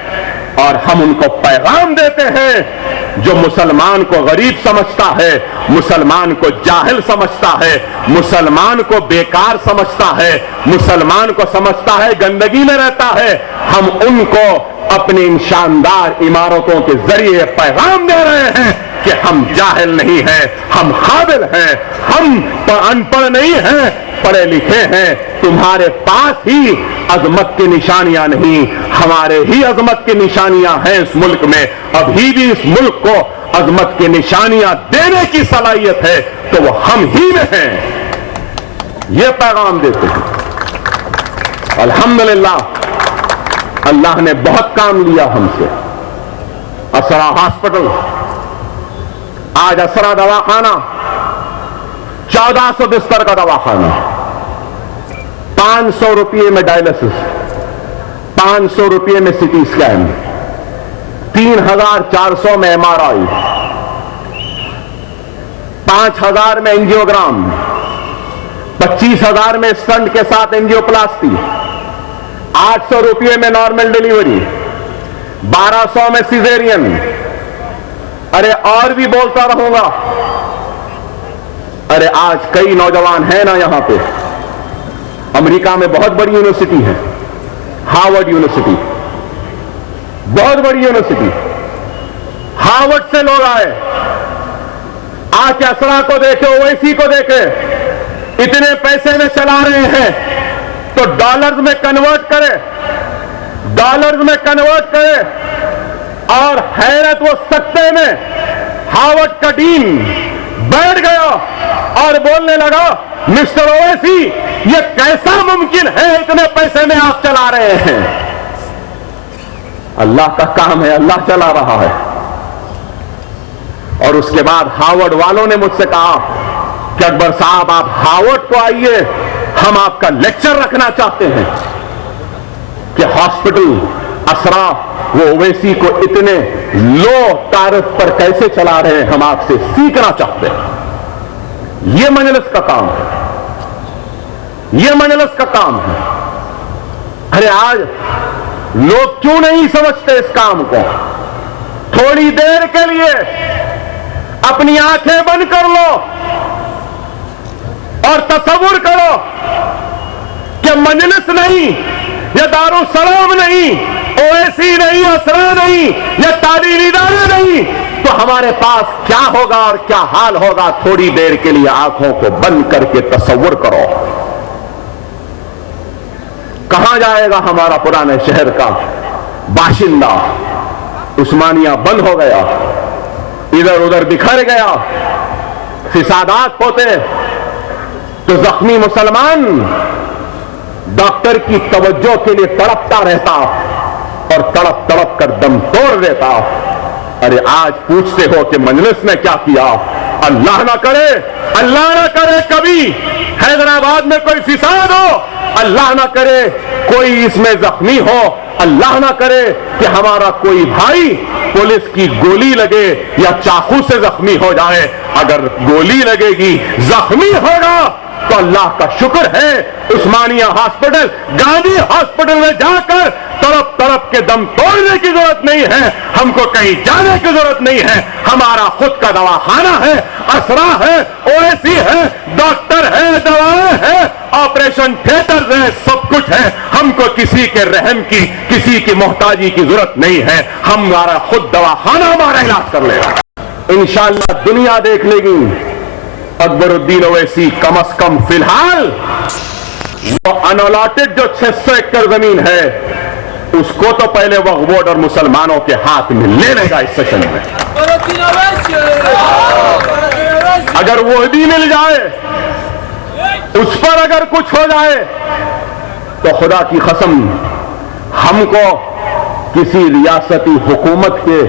اور ہم ان کو پیغام دیتے ہیں جو مسلمان کو غریب سمجھتا ہے, مسلمان کو جاہل سمجھتا ہے, مسلمان کو بیکار سمجھتا ہے, مسلمان کو سمجھتا ہے گندگی میں رہتا ہے, ہم ان کو اپنی ان شاندار عمارتوں کے ذریعے پیغام دے رہے ہیں کہ ہم جاہل نہیں ہیں, ہم قابل ہیں, ہم ان پڑھ نہیں ہیں, پڑھے لکھے ہیں. تمہارے پاس ہی عظمت کی نشانیاں نہیں, ہمارے ہی عظمت کی نشانیاں ہیں اس ملک میں. ابھی بھی اس ملک کو عظمت کی نشانیاں دینے کی صلاحیت ہے تو وہ ہم ہی میں ہیں. یہ پیغام دیتے ہیں. الحمدللہ اللہ نے بہت کام لیا ہم سے. اسرا ہاسپٹل, آج اسرا دواخانہ 1400 بستر کا دواخانہ, 500 روپئے میں ڈائلسس, 500 روپئے میں سٹی اسکین, 3400 میں MRI, 5000 میں انجیوگرام, 25000 میں اسٹنٹ کے ساتھ انجیوپلاسٹی, 800 روپئے میں نارمل ڈیلیوری, 1200 میں سیزیرین. ارے اور بھی بولتا رہوں گا. ارے آج کئی نوجوان ہیں نا یہاں پہ, امریکہ میں بہت بڑی یونیورسٹی ہے, ہارورڈ یونیورسٹی, بہت بڑی یونیورسٹی. ہارورڈ سے لوگ آئے, آ کے اسرا کو دیکھے, اویسی کو دیکھے, اتنے پیسے میں چلا رہے ہیں تو ڈالرز میں کنورٹ کرے, ڈالرز میں کنورٹ کرے. اور حیرت و سکتے میں ہارورڈ کا ڈین بیٹھ گیا اور بولنے لگا مسٹر اویسی یہ کیسا ممکن ہے اتنے پیسے میں آپ چلا رہے ہیں؟ اللہ کا کام ہے، اللہ چلا رہا ہے۔ اور اس کے بعد ہارورڈ والوں نے مجھ سے کہا کہ اکبر صاحب آپ ہارورڈ کو آئیے، ہم آپ کا لیکچر رکھنا چاہتے ہیں کہ ہاسپٹل اسرا وہ اویسی کو اتنے لو تعرف پر کیسے چلا رہے ہیں، ہم آپ سے سیکھنا چاہتے ہیں۔ یہ مجلس کا کام ہے، یہ مجلس کا کام ہے۔ ارے آج لوگ کیوں نہیں سمجھتے اس کام کو؟ تھوڑی دیر کے لیے اپنی آنکھیں بند کر لو اور تصور کرو کہ مجلس نہیں، یا دارالسلام نہیں، اویسی نہیں، اسرا نہیں، یا تعلیمی ادارے نہیں، تو ہمارے پاس کیا ہوگا اور کیا حال ہوگا؟ تھوڑی دیر کے لیے آنکھوں کو بند کر کے تصور کرو۔ کہاں جائے گا ہمارا پرانے شہر کا باشندہ؟ عثمانیہ بند ہو گیا، ادھر ادھر بکھر گیا، فسادات ہوتے تو زخمی مسلمان ڈاکٹر کی توجہ کے لیے تڑپتا رہتا اور تڑپ تڑپ کر دم توڑ دیتا۔ ارے آج پوچھتے ہو کہ مجلس نے کیا کیا؟ اللہ نہ کرے کبھی حیدرآباد میں کوئی فساد ہو، اللہ نہ کرے کوئی اس میں زخمی ہو، اللہ نہ کرے کہ ہمارا کوئی بھائی پولیس کی گولی لگے یا چاقو سے زخمی ہو جائے۔ اگر گولی لگے گی، زخمی ہوگا، تو اللہ کا شکر ہے عثمانیہ ہاسپٹل، گاندھی ہاسپٹل میں جا کر تڑپ تڑپ کے دم توڑنے کی ضرورت نہیں ہے، ہم کو کہیں جانے کی ضرورت نہیں ہے۔ ہمارا خود کا دواخانہ ہے، اسرا ہے، اویسی ہے، ڈاکٹر ہے، دوائیں ہیں، آپریشن تھیٹر ہے، سب کچھ ہے۔ ہم کو کسی کے رحم کی، کسی کی محتاجی کی ضرورت نہیں ہے، ہمارا خود دواخانہ ہمارا علاج کر لے گا۔ انشاءاللہ دنیا دیکھ لے گی اکبر الدین اویسی کم از کم فی الحال وہ انالاٹڈ جو 600 ایکڑ زمین ہے اس کو تو پہلے وقف بورڈ اور مسلمانوں کے ہاتھ میں لے لے گا اس سیشن میں۔ اگر وہ بھی مل جائے، اس پر اگر کچھ ہو جائے تو خدا کی قسم ہم کو کسی ریاستی حکومت کے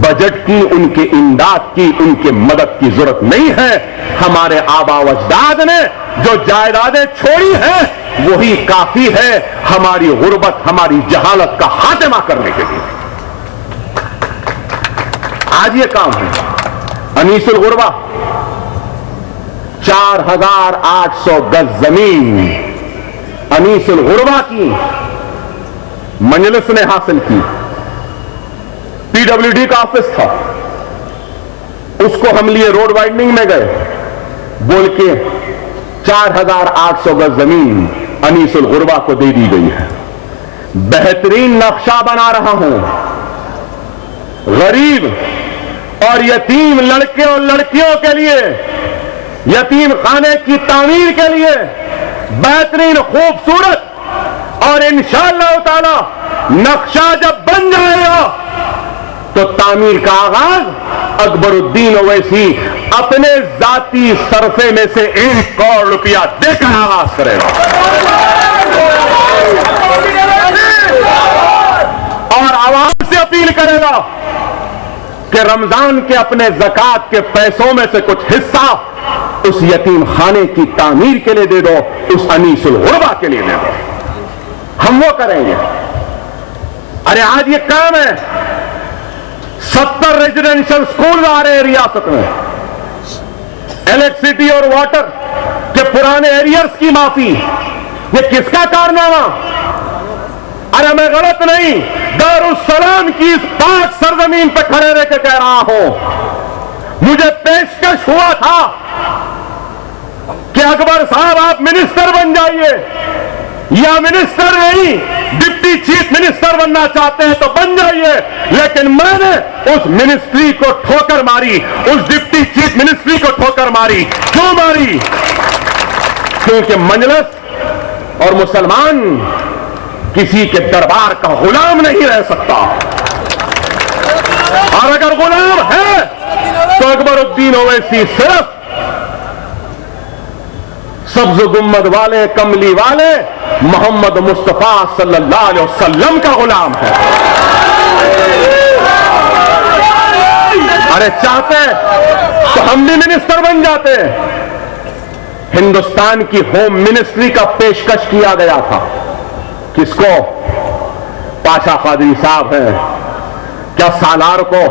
بجٹ کی، ان کے امداد کی، ان کے مدد کی ضرورت نہیں ہے۔ ہمارے آبا و اجداد نے جو جائیدادیں چھوڑی ہیں وہی کافی ہے ہماری غربت، ہماری جہالت کا خاتمہ کرنے کے لیے۔ آج یہ کام ہے۔ انیس الغربہ 4800 گز زمین انیس الغربہ کی مجلس نے حاصل کی۔ پی ڈبلیو ڈی کا آفس تھا، اس کو ہم لیے روڈ وائڈنگ میں گئے، بول کے 4800 گز زمین انیس الغربہ کو دے دی گئی ہے۔ بہترین نقشہ بنا رہا ہوں، غریب اور یتیم لڑکے اور لڑکیوں کے لیے، یتیم خانے کی تعمیر کے لیے بہترین خوبصورت، اور انشاءاللہ تعالی نقشہ جب بن جائے گا تو تعمیر کا آغاز اکبر الدین اویسی اپنے ذاتی صرفے میں سے 1 کروڑ روپیہ دے کر آغاز کرے گا، اور عوام سے اپیل کرے گا کہ رمضان کے اپنے زکوٰۃ کے پیسوں میں سے کچھ حصہ اس یتیم خانے کی تعمیر کے لیے دے دو، اس انیس الغربہ کے لیے دے دو۔ ہم وہ کریں گے۔ ارے آج یہ کام ہے، 70 ریزیڈنشل سکول آ رہے ہیں ریاست میں، الیکٹریسٹی اور واٹر کے پرانے ایریئرز کی معافی، یہ کس کا کارنامہ؟ ارے میں غلط نہیں، دارالسلام کی اس پاک سرزمین پہ کھڑے رہ کے کہہ رہا ہوں۔ مجھے پیشکش ہوا تھا کہ اکبر صاحب آپ منسٹر بن جائیے، یا منسٹر نہیں ڈپٹی چیف منسٹر بننا چاہتے ہیں تو بن جائیے، لیکن میں نے اس منسٹری کو ٹھوکر ماری، اس ڈپٹی چیف منسٹری کو ٹھوکر ماری۔ کیوں ماری؟ کیونکہ مجلس اور مسلمان کسی کے دربار کا غلام نہیں رہ سکتا۔ اور اگر غلام ہے تو اکبر الدین اویسی صرف سبز گنبد والے کملی والے محمد مصطفیٰ صلی اللہ علیہ وسلم کا غلام ہے. ارے چاہتے تو ہم بھی منسٹر بن جاتے. ہندوستان کی ہوم منسٹری کا پیشکش کیا گیا تھا. کس کو؟ پاشا قادری صاحب ہیں. کیا سالار کو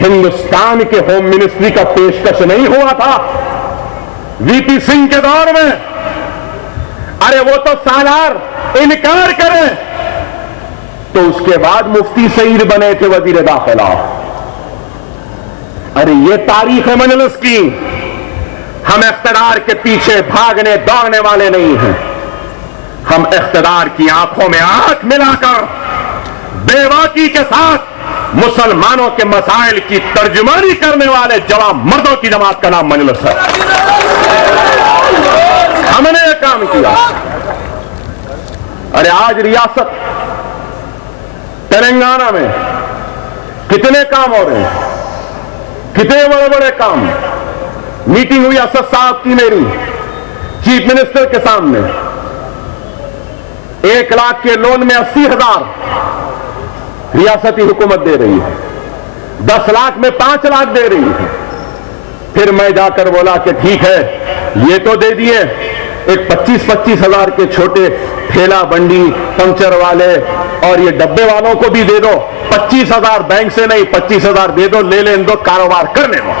ہندوستان کے ہوم منسٹری کا پیشکش نہیں ہوا تھا وی پی سنگھ کے دور میں؟ ارے وہ تو سالار انکار کرے تو اس کے بعد مفتی سعید بنے تھے وزیر داخلہ. ارے یہ تاریخ ہے مجلس کی. ہم اقتدار کے پیچھے بھاگنے دوڑنے والے نہیں ہیں. ہم اقتدار کی آنکھوں میں آنکھ ملا کر بے باکی کے ساتھ مسلمانوں کے مسائل کی ترجمانی کرنے والے جوان مردوں کی جماعت کا نام مجلس ہے. ہم نے یہ کام کیا. ارے آج ریاست تلنگانہ میں کتنے کام ہو رہے ہیں, کتنے بڑے بڑے کام. میٹنگ ہوئی اسد صاحب کی میری چیف منسٹر کے سامنے. 1 لاکھ کے لون میں 80,000 ریاستی حکومت دے رہی ہے, 10 لاکھ میں 5 لاکھ دے رہی ہے. پھر میں جا کر بولا کہ ٹھیک ہے یہ تو دے دیے, ایک 25,000 کے چھوٹے ٹھیلا بنڈی پنچر والے اور یہ ڈبے والوں کو بھی دے دو. 25,000 بینک سے نہیں, 25,000 دے دو, لے لیں دو, کاروبار کرنے دو.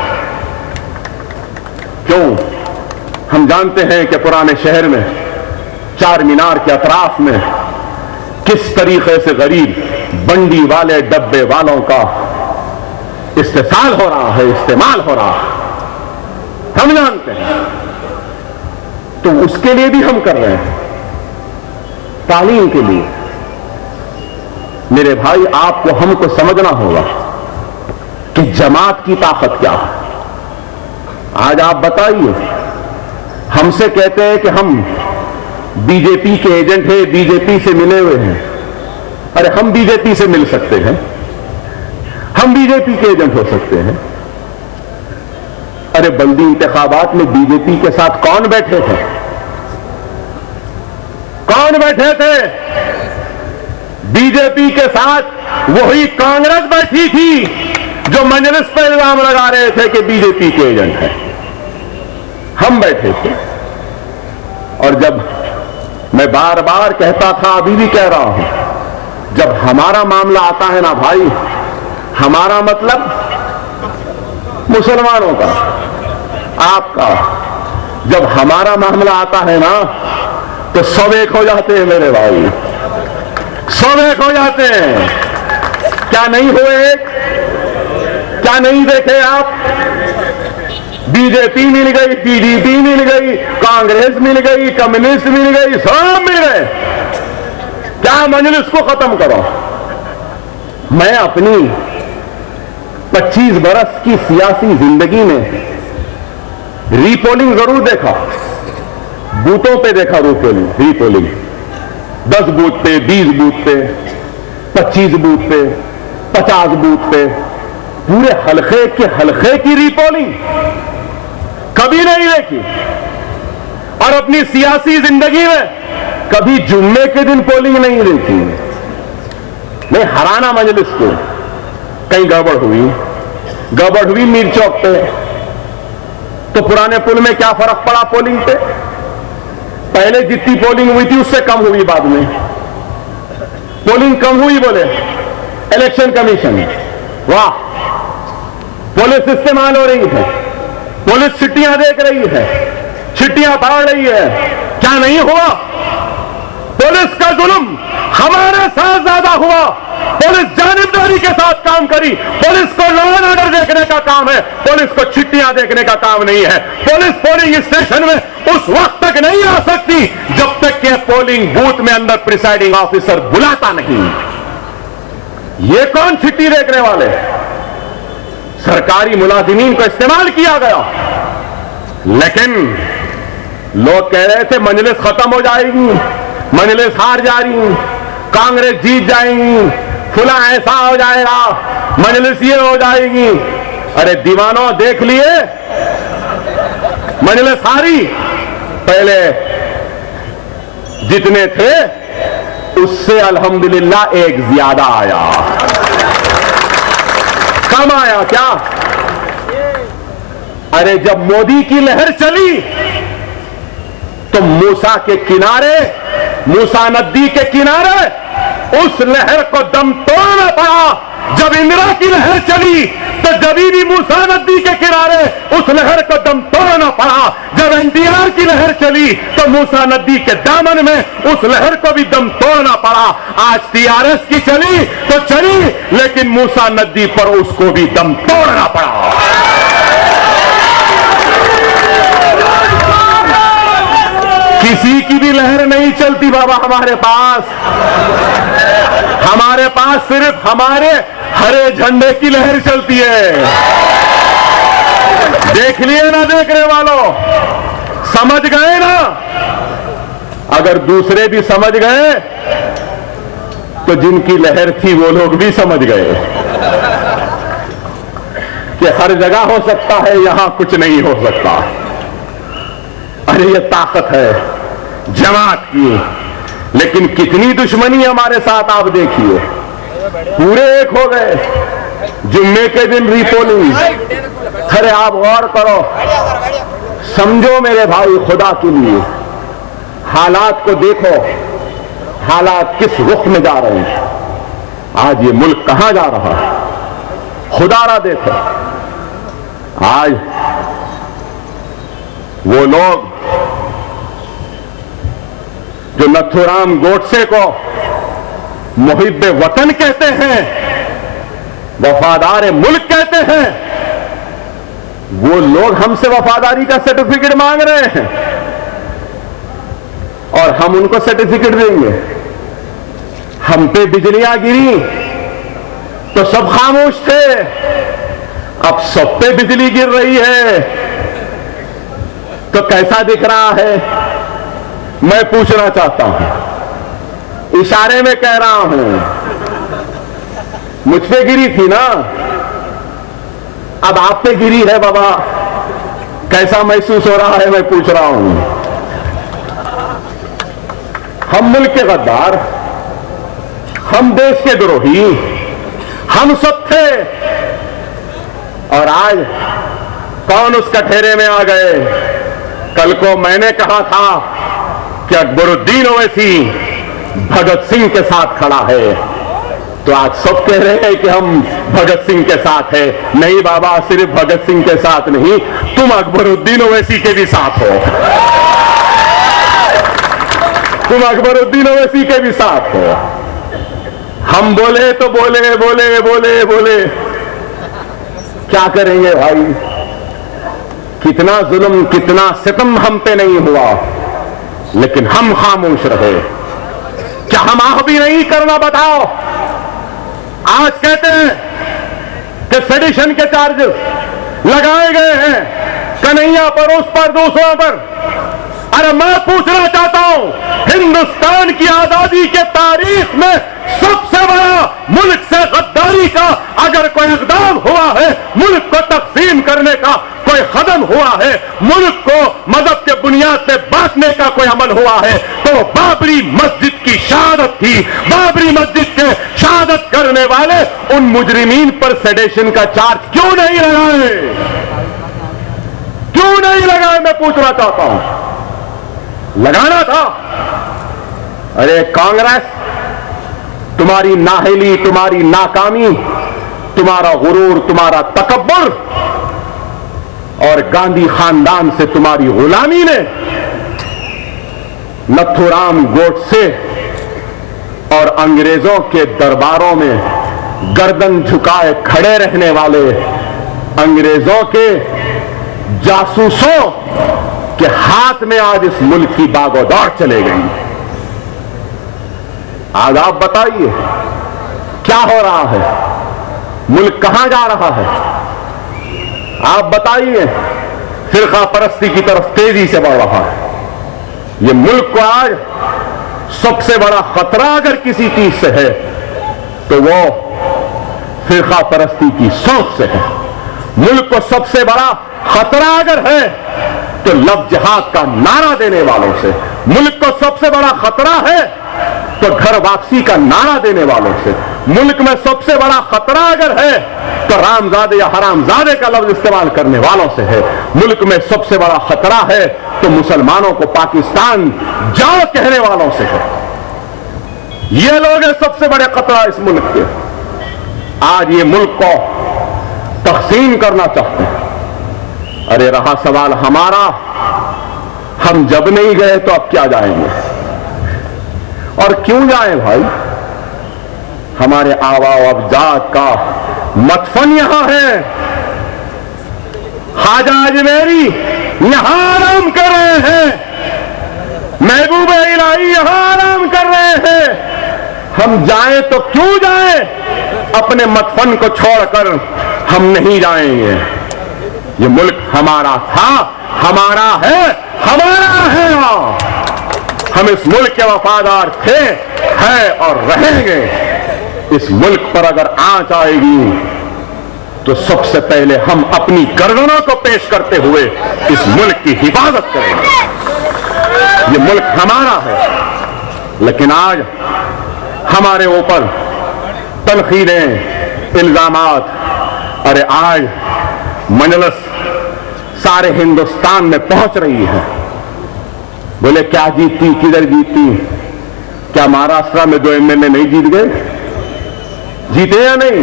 کیوں؟ ہم جانتے ہیں کہ پرانے شہر میں چار مینار کے اطراف میں کس طریقے سے غریب بنڈی والے ڈبے والوں کا استحصال ہو رہا ہے, استعمال ہو رہا ہے. ہم جانتے ہیں. تو اس کے لیے بھی ہم کر رہے ہیں, تعلیم کے لیے. میرے بھائی آپ کو ہم کو سمجھنا ہوگا کہ جماعت کی طاقت کیا ہے. آج آپ بتائیے, ہم سے کہتے ہیں کہ ہم بی جے پی کے ایجنٹ ہیں, بی جے پی سے ملے ہوئے ہیں. ارے ہم بی جے پی سے مل سکتے ہیں, ہم بی جے پی کے ایجنٹ ہو سکتے ہیں. ارے بلدی انتخابات میں بی جے پی کے ساتھ کون بیٹھے تھے؟ کون بیٹھے تھے؟ بی جے پی کے ساتھ وہی کانگریس بیٹھی تھی جو مجلس پہ الزام لگا رہے تھے کہ بی جے پی کے ایجنٹ ہیں. ہم بیٹھے تھے. اور جب میں بار بار کہتا تھا, ابھی بھی کہہ رہا ہوں, جب ہمارا معاملہ آتا ہے نا بھائی, ہمارا مطلب مسلمانوں کا, آپ کا, جب ہمارا معاملہ آتا ہے نا تو سب ایک ہو جاتے ہیں میرے بھائی, سب ایک ہو جاتے ہیں. کیا نہیں ہوئے ایک؟ کیا نہیں دیکھے آپ؟ بی جے پی مل گئی, پی ڈی پی مل گئی, کانگریس مل گئی, کمیونسٹ مل گئی, سب مل گئے. کیا مجلس کو ختم کرو؟ میں اپنی 25 برس کی سیاسی زندگی میں ری پولنگ ضرور دیکھا, بوتوں پہ دیکھا ری پولنگ. 10 بوتھ پہ, 20 بوتھ پہ, 25 بوتھ پہ, 50 بوتھ پہ, پورے حلقے کے حلقے کی ری پولنگ کبھی نہیں دیکھی. اور اپنی سیاسی زندگی میں کبھی جمعے کے دن پولنگ نہیں دیکھی. میں ہرانا مجلس کو, کہیں گڑبڑ ہوئی میر چوک پہ, تو پرانے پل میں کیا فرق پڑا پولنگ پہ؟ پہلے جتنی پولنگ ہوئی تھی اس سے کم ہوئی, بعد میں پولنگ کم ہوئی. بولے الیکشن کمیشن, واہ, پولیس استعمال ہو رہی ہے, پولیس چھٹیاں دیکھ رہی ہے, چھٹیاں پاڑ رہی ہے. کیا نہیں ہوا؟ پولیس کا ظلم ہمارے ساتھ زیادہ ہوا. پولیس جانبداری کے ساتھ کام کری. پولیس کو لا اینڈ آرڈر دیکھنے کا کام ہے, پولیس کو چھٹیاں دیکھنے کا کام نہیں ہے. پولیس پولنگ اسٹیشن میں اس وقت تک نہیں آ سکتی جب تک کہ پولنگ بوتھ میں اندر پریسائڈنگ آفیسر بلاتا نہیں. یہ کون چھٹی دیکھنے والے؟ سرکاری ملازمین کو استعمال کیا گیا. لیکن لوگ کہہ رہے تھے مجلس ختم ہو جائے گی, مجلس ہار جا رہی, کانگریس جیت جائیں گی, فلاں ایسا ہو جائے گا، مجلس یہ ہو جائے گی. ارے دیوانوں دیکھ لیے مجلس ساری پہلے جتنے تھے اس سے الحمدللہ ایک زیادہ آیا. کم آیا کیا؟ ارے جب مودی کی لہر چلی تو موسیٰ کے کنارے، موسیٰ ندی کے کنارے اس لہر کو دم توڑنا پڑا. جب اندرا کی لہر چلی تو جبھی بھی موسیٰ ندی کے کنارے اس لہر کو دم توڑنا پڑا. جب این ٹی آر کی لہر چلی تو موسیٰ ندی کے دامن میں اس لہر کو بھی دم توڑنا پڑا. آج ٹی آر ایس کی چلی تو چلی، لیکن موسیٰ ندی پر اس کو بھی دم توڑنا پڑا. کسی کی بھی لہر نہیں چلتی بابا ہمارے پاس. ہمارے پاس صرف ہمارے ہرے جھنڈے کی لہر چلتی ہے. دیکھ لیے نا دیکھنے والوں، سمجھ گئے نا؟ اگر دوسرے بھی سمجھ گئے تو جن کی لہر تھی وہ لوگ بھی سمجھ گئے کہ ہر جگہ ہو سکتا ہے، یہاں کچھ نہیں ہو سکتا. ارے یہ طاقت ہے جماعت کی. لیکن کتنی دشمنی ہمارے ساتھ آپ دیکھیے. پورے ایک ہو گئے جمعے کے دن ری پولنگ. ارے آپ غور کرو، سمجھو میرے بھائی خدا کے لیے، حالات کو دیکھو، حالات کس رخ میں جا رہے ہیں. آج یہ ملک کہاں جا رہا ہے خدا را دیکھو. آج وہ لوگ جو نتھورام گوڈسے کو محب وطن کہتے ہیں، وفادار ملک کہتے ہیں، وہ لوگ ہم سے وفاداری کا سرٹیفکیٹ مانگ رہے ہیں اور ہم ان کو سرٹیفکیٹ دیں گے. ہم پہ بجلیاں گری تو سب خاموش تھے، اب سب پہ بجلی گر رہی ہے تو کیسا دکھ رہا ہے؟ میں پوچھنا چاہتا ہوں، اشارے میں کہہ رہا ہوں، مجھ پہ گری تھی نا، اب آپ پہ گری ہے بابا، کیسا محسوس ہو رہا ہے؟ میں پوچھ رہا ہوں. ہم ملک کے غدار، ہم دیش کے دروہی، ہم سب تھے، اور آج کون اس کٹہرے میں آ گئے؟ کل کو میں نے کہا تھا کہ اکبر الدین اویسی بھگت سنگھ کے ساتھ کھڑا ہے، تو آج سب کہہ رہے ہیں کہ ہم بھگت سنگھ کے ساتھ ہیں. نہیں بابا، صرف بھگت سنگھ کے ساتھ نہیں، تم اکبر الدین اویسی کے بھی ساتھ ہو. تم اکبر الدین اویسی کے بھی ساتھ ہو. ہم بولے تو بولے بولے بولے بولے، کیا کریں گے بھائی؟ کتنا ظلم کتنا ستم ہم پہ نہیں ہوا، لیکن ہم خاموش رہے. کیا ہم آہ بھی نہیں کرنا؟ بتاؤ. آج کہتے ہیں کہ سیڈیشن کے چارجز لگائے گئے ہیں کنہیا پر، اس پر، دوسروں پر. ارے میں پوچھنا چاہتا ہوں، ہندوستان کی آزادی کے تاریخ میں سب سے بڑا ملک سے غداری کا اگر کوئی اقدام ہوا ہے، ملک کو تقسیم کرنے کا کوئی قدم ہوا ہے، ملک کو مذہب کے بنیاد پہ بانٹنے کا کوئی عمل ہوا ہے، تو بابری مسجد کی شہادت تھی. بابری مسجد کے شہادت کرنے والے ان مجرمین پر سیڈیشن کا چارج کیوں نہیں لگائے؟ کیوں نہیں لگائے؟ میں پوچھنا چاہتا ہوں. لگانا تھا. ارے کانگریس، تمہاری نااہلی، تمہاری ناکامی، تمہارا غرور، تمہارا تکبر اور گاندھی خاندان سے تمہاری غلامی نے نتھورام گوڈسے اور انگریزوں کے درباروں میں گردن جھکائے کھڑے رہنے والے انگریزوں کے جاسوسوں کے ہاتھ میں آج اس ملک کی باغ و دوڑ چلے گئی. آج آپ بتائیے کیا ہو رہا ہے؟ ملک کہاں جا رہا ہے؟ آپ بتائیے. فرقہ پرستی کی طرف تیزی سے بڑھ رہا ہے. یہ ملک کو آج سب سے بڑا خطرہ اگر کسی چیز سے ہے تو وہ فرقہ پرستی کی سوچ سے ہے۔ ملک کو سب سے بڑا خطرہ اگر ہے تو لفظ جہاد کا نعرہ دینے والوں سے، ملک کو سب سے بڑا خطرہ ہے تو گھر واپسی کا نعرہ دینے والوں سے، ملک میں سب سے بڑا خطرہ اگر ہے تو رامزادے یا حرامزادے کا لفظ استعمال کرنے والوں سے ہے، ملک میں سب سے بڑا خطرہ ہے تو مسلمانوں کو پاکستان جاؤ کہنے والوں سے ہے۔ یہ لوگ ہیں سب سے بڑے خطرہ اس ملک کے۔ آج یہ ملک کو تقسیم کرنا چاہتے ہیں۔ ارے رہا سوال ہمارا، ہم جب نہیں گئے تو اب کیا جائیں گے؟ اور کیوں جائیں بھائی؟ ہمارے آباء و اجداد کا مدفن یہاں ہے، خواجہ اجمیری یہاں آرام کر رہے ہیں، محبوب الہی یہاں آرام کر رہے ہیں۔ ہم جائیں تو کیوں جائیں؟ اپنے مدفن کو چھوڑ کر ہم نہیں جائیں گے۔ یہ ملک ہمارا تھا، ہمارا ہے، ہمارا ہے۔ ہم اس ملک کے وفادار تھے، ہیں اور رہیں گے۔ اس ملک پر اگر آنچ آئے گی تو سب سے پہلے ہم اپنی گردنوں کو پیش کرتے ہوئے اس ملک کی حفاظت کریں گے۔ یہ ملک ہمارا ہے، لیکن آج ہمارے اوپر تنقیدیں، الزامات۔ ارے آج مجلس سارے ہندوستان میں پہنچ رہی ہے۔ بولے کیا جیتی، کدھر جیتی؟ کیا مہاراشٹر میں 2 MLA نہیں جیت گئے؟ جیتے یا نہیں؟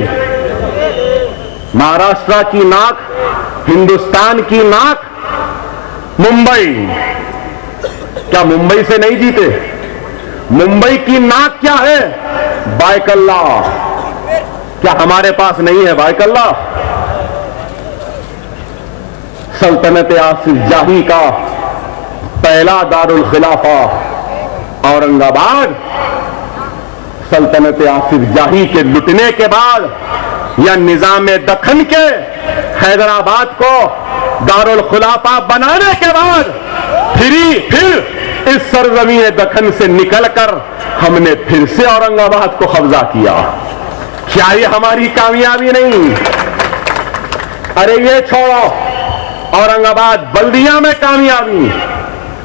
مہاراشٹر کی ناک، ہندوستان کی ناک ممبئی، کیا ممبئی سے نہیں جیتے؟ ممبئی کی ناک کیا ہے؟ بائک اللہ۔ کیا ہمارے پاس نہیں ہے بائک اللہ؟ سلطنت آصف جاہی کا پہلا دارالخلافہ اورنگ آباد، سلطنت آصف جاہی کے لٹنے کے بعد یا نظام دکن کے حیدرآباد کو دارالخلافہ بنانے کے بعد پھر اس سرزمین دکن سے نکل کر ہم نے پھر سے اورنگ آباد کو قبضہ کیا۔ کیا یہ ہماری کامیابی نہیں؟ ارے یہ چھوڑو، اورنگ آباد بلدیہ میں کامیابی،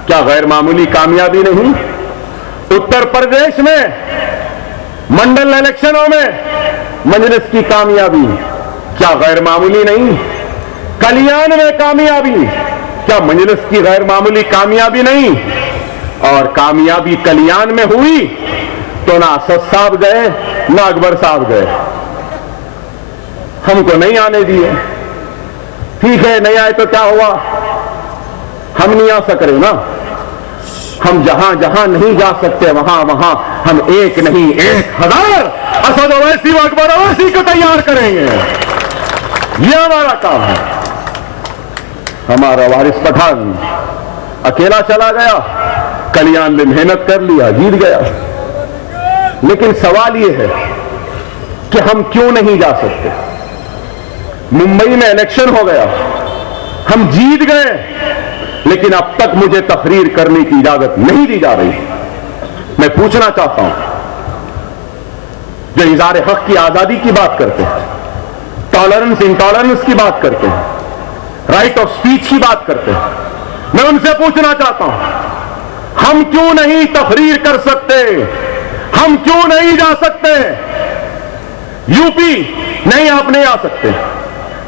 کیا غیر معمولی کامیابی نہیں؟ اتر پردیش میں منڈل الیکشنوں میں مجلس کی کامیابی، کیا غیر معمولی نہیں؟ کلیان میں کامیابی، کیا مجلس کی غیر معمولی کامیابی نہیں؟ اور کامیابی کلیان میں ہوئی تو نہ اسد صاحب گئے نہ اکبر صاحب گئے، ہم کو نہیں آنے دیے۔ ٹھیک ہے نہیں آئے تو کیا ہوا؟ ہم نہیں آ سک رہے نا۔ ہم جہاں جہاں نہیں جا سکتے وہاں وہاں ہم ایک نہیں 1000 اسد اویسی و اکبر اویسی کو تیار کریں گے۔ یہ ہمارا کام ہے۔ ہمارا وارث پٹھان اکیلا چلا گیا، کلیان نے محنت کر لیا، جیت گیا۔ لیکن سوال یہ ہے کہ ہم کیوں نہیں جا سکتے؟ ممبئی میں الیکشن ہو گیا، ہم جیت گئے، لیکن اب تک مجھے تقریر کرنے کی اجازت نہیں دی جا رہی۔ میں پوچھنا چاہتا ہوں، جو اظہار حق کی آزادی کی بات کرتے ہیں، ٹالرنس انٹالرنس کی بات کرتے ہیں، رائٹ آف سپیچ کی بات کرتے ہیں، میں ان سے پوچھنا چاہتا ہوں ہم کیوں نہیں تقریر کر سکتے؟ ہم کیوں نہیں جا سکتے؟ یو پی نہیں، آپ نہیں آ سکتے،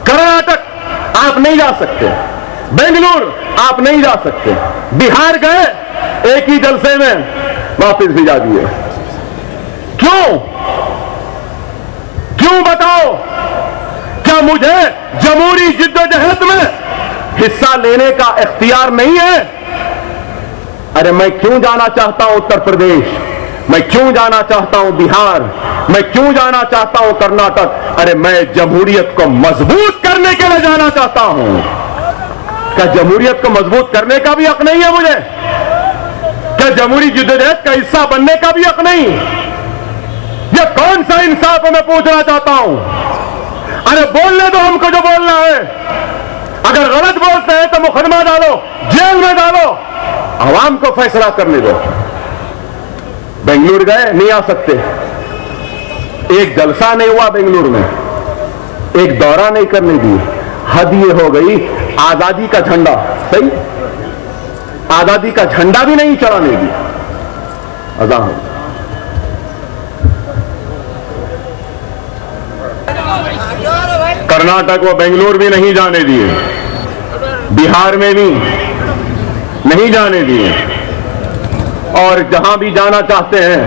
کرناٹک آپ نہیں جا سکتے، بنگلور آپ نہیں جا سکتے، بہار گئے ایک ہی جلسے میں واپس بھیجا دیے۔ کیوں بتاؤ؟ کیا مجھے جمہوری جدوجہد میں حصہ لینے کا اختیار نہیں ہے؟ ارے میں کیوں جانا چاہتا ہوں اتر پردیش، میں کیوں جانا چاہتا ہوں بہار، میں کیوں جانا چاہتا ہوں کرناٹک؟ ارے میں جمہوریت کو مضبوط کرنے کے لیے جانا چاہتا ہوں۔ کیا جمہوریت کو مضبوط کرنے کا بھی حق نہیں ہے مجھے؟ کیا جمہوری جدوجہد کا حصہ بننے کا بھی حق نہیں؟ یہ کون سا انصاف ہے؟ میں پوچھنا چاہتا ہوں۔ ارے بولنے دو ہم کو جو بولنا ہے، اگر غلط بولتے ہیں تو مقدمہ ڈالو، جیل میں ڈالو، عوام کو فیصلہ کرنے دو۔ بنگلور گئے نہیں آ سکتے، ایک جلسہ نہیں ہوا بنگلور میں, ایک دورہ نہیں کرنے دی. حد یہ ہو گئی, آزادی کا جھنڈا, صحیح, آزادی کا جھنڈا بھی نہیں چڑھانے دی. اذان کرناٹک و بنگلور بھی نہیں جانے دیے, بہار میں بھی نہیں جانے دیے, اور جہاں بھی جانا چاہتے ہیں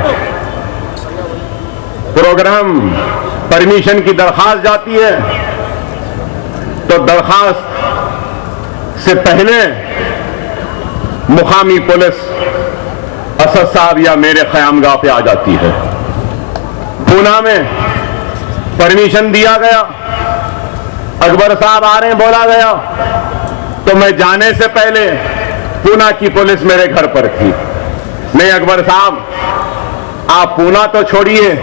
پروگرام پرمیشن کی درخواست جاتی ہے تو درخواست سے پہلے مقامی پولیس اسد صاحب یا میرے قیامگاہ پہ آ جاتی ہے. پونا میں پرمیشن دیا گیا, اکبر صاحب آ رہے ہیں بولا گیا, تو میں جانے سے پہلے پونا کی پولیس میرے گھر پر تھی. نہیں اکبر صاحب, آپ پونا تو چھوڑیے,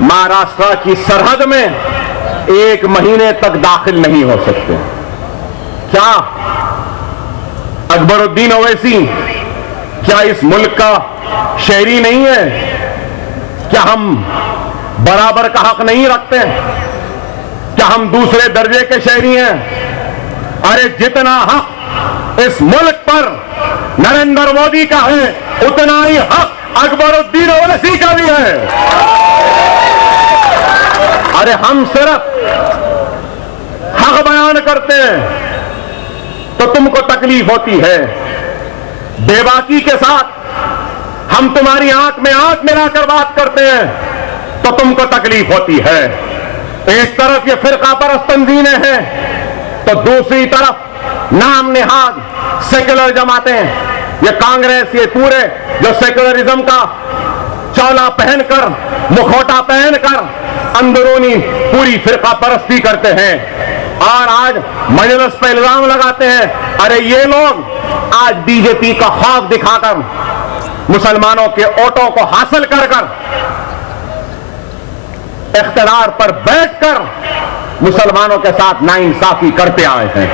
مہاراشٹر کی سرحد میں 1 مہینے تک داخل نہیں ہو سکتے. کیا اکبر الدین اویسی کیا اس ملک کا شہری نہیں ہے؟ کیا ہم برابر کا حق نہیں رکھتے؟ کیا ہم دوسرے درجے کے شہری ہیں؟ ارے جتنا حق اس ملک پر نریندر مودی کا ہے اتنا ہی حق اکبر الدین اویسی کا بھی ہے. ارے ہم صرف حق بیان کرتے ہیں تو تم کو تکلیف ہوتی ہے, بے باکی کے ساتھ ہم تمہاری آنکھ میں آنکھ ملا کر بات کرتے ہیں تو تم کو تکلیف ہوتی ہے. ایک طرف یہ فرقہ پرست تنظیمیں ہیں تو دوسری طرف نام نہاد سیکولر جماعتیں, یہ کانگریس, یہ پورے جو سیکولرزم کا چولا پہن کر, مکھوٹا پہن کر اندرونی پوری فرقہ پرستی کرتے ہیں, اور آج مجلس پہ الزام لگاتے ہیں ارے یہ لوگ آج بی جے پی کا خواب دکھا کر مسلمانوں کے ووٹوں کو حاصل کر کر اقتدار پر بیٹھ کر مسلمانوں کے ساتھ ناانصافی کرتے آئے ہیں.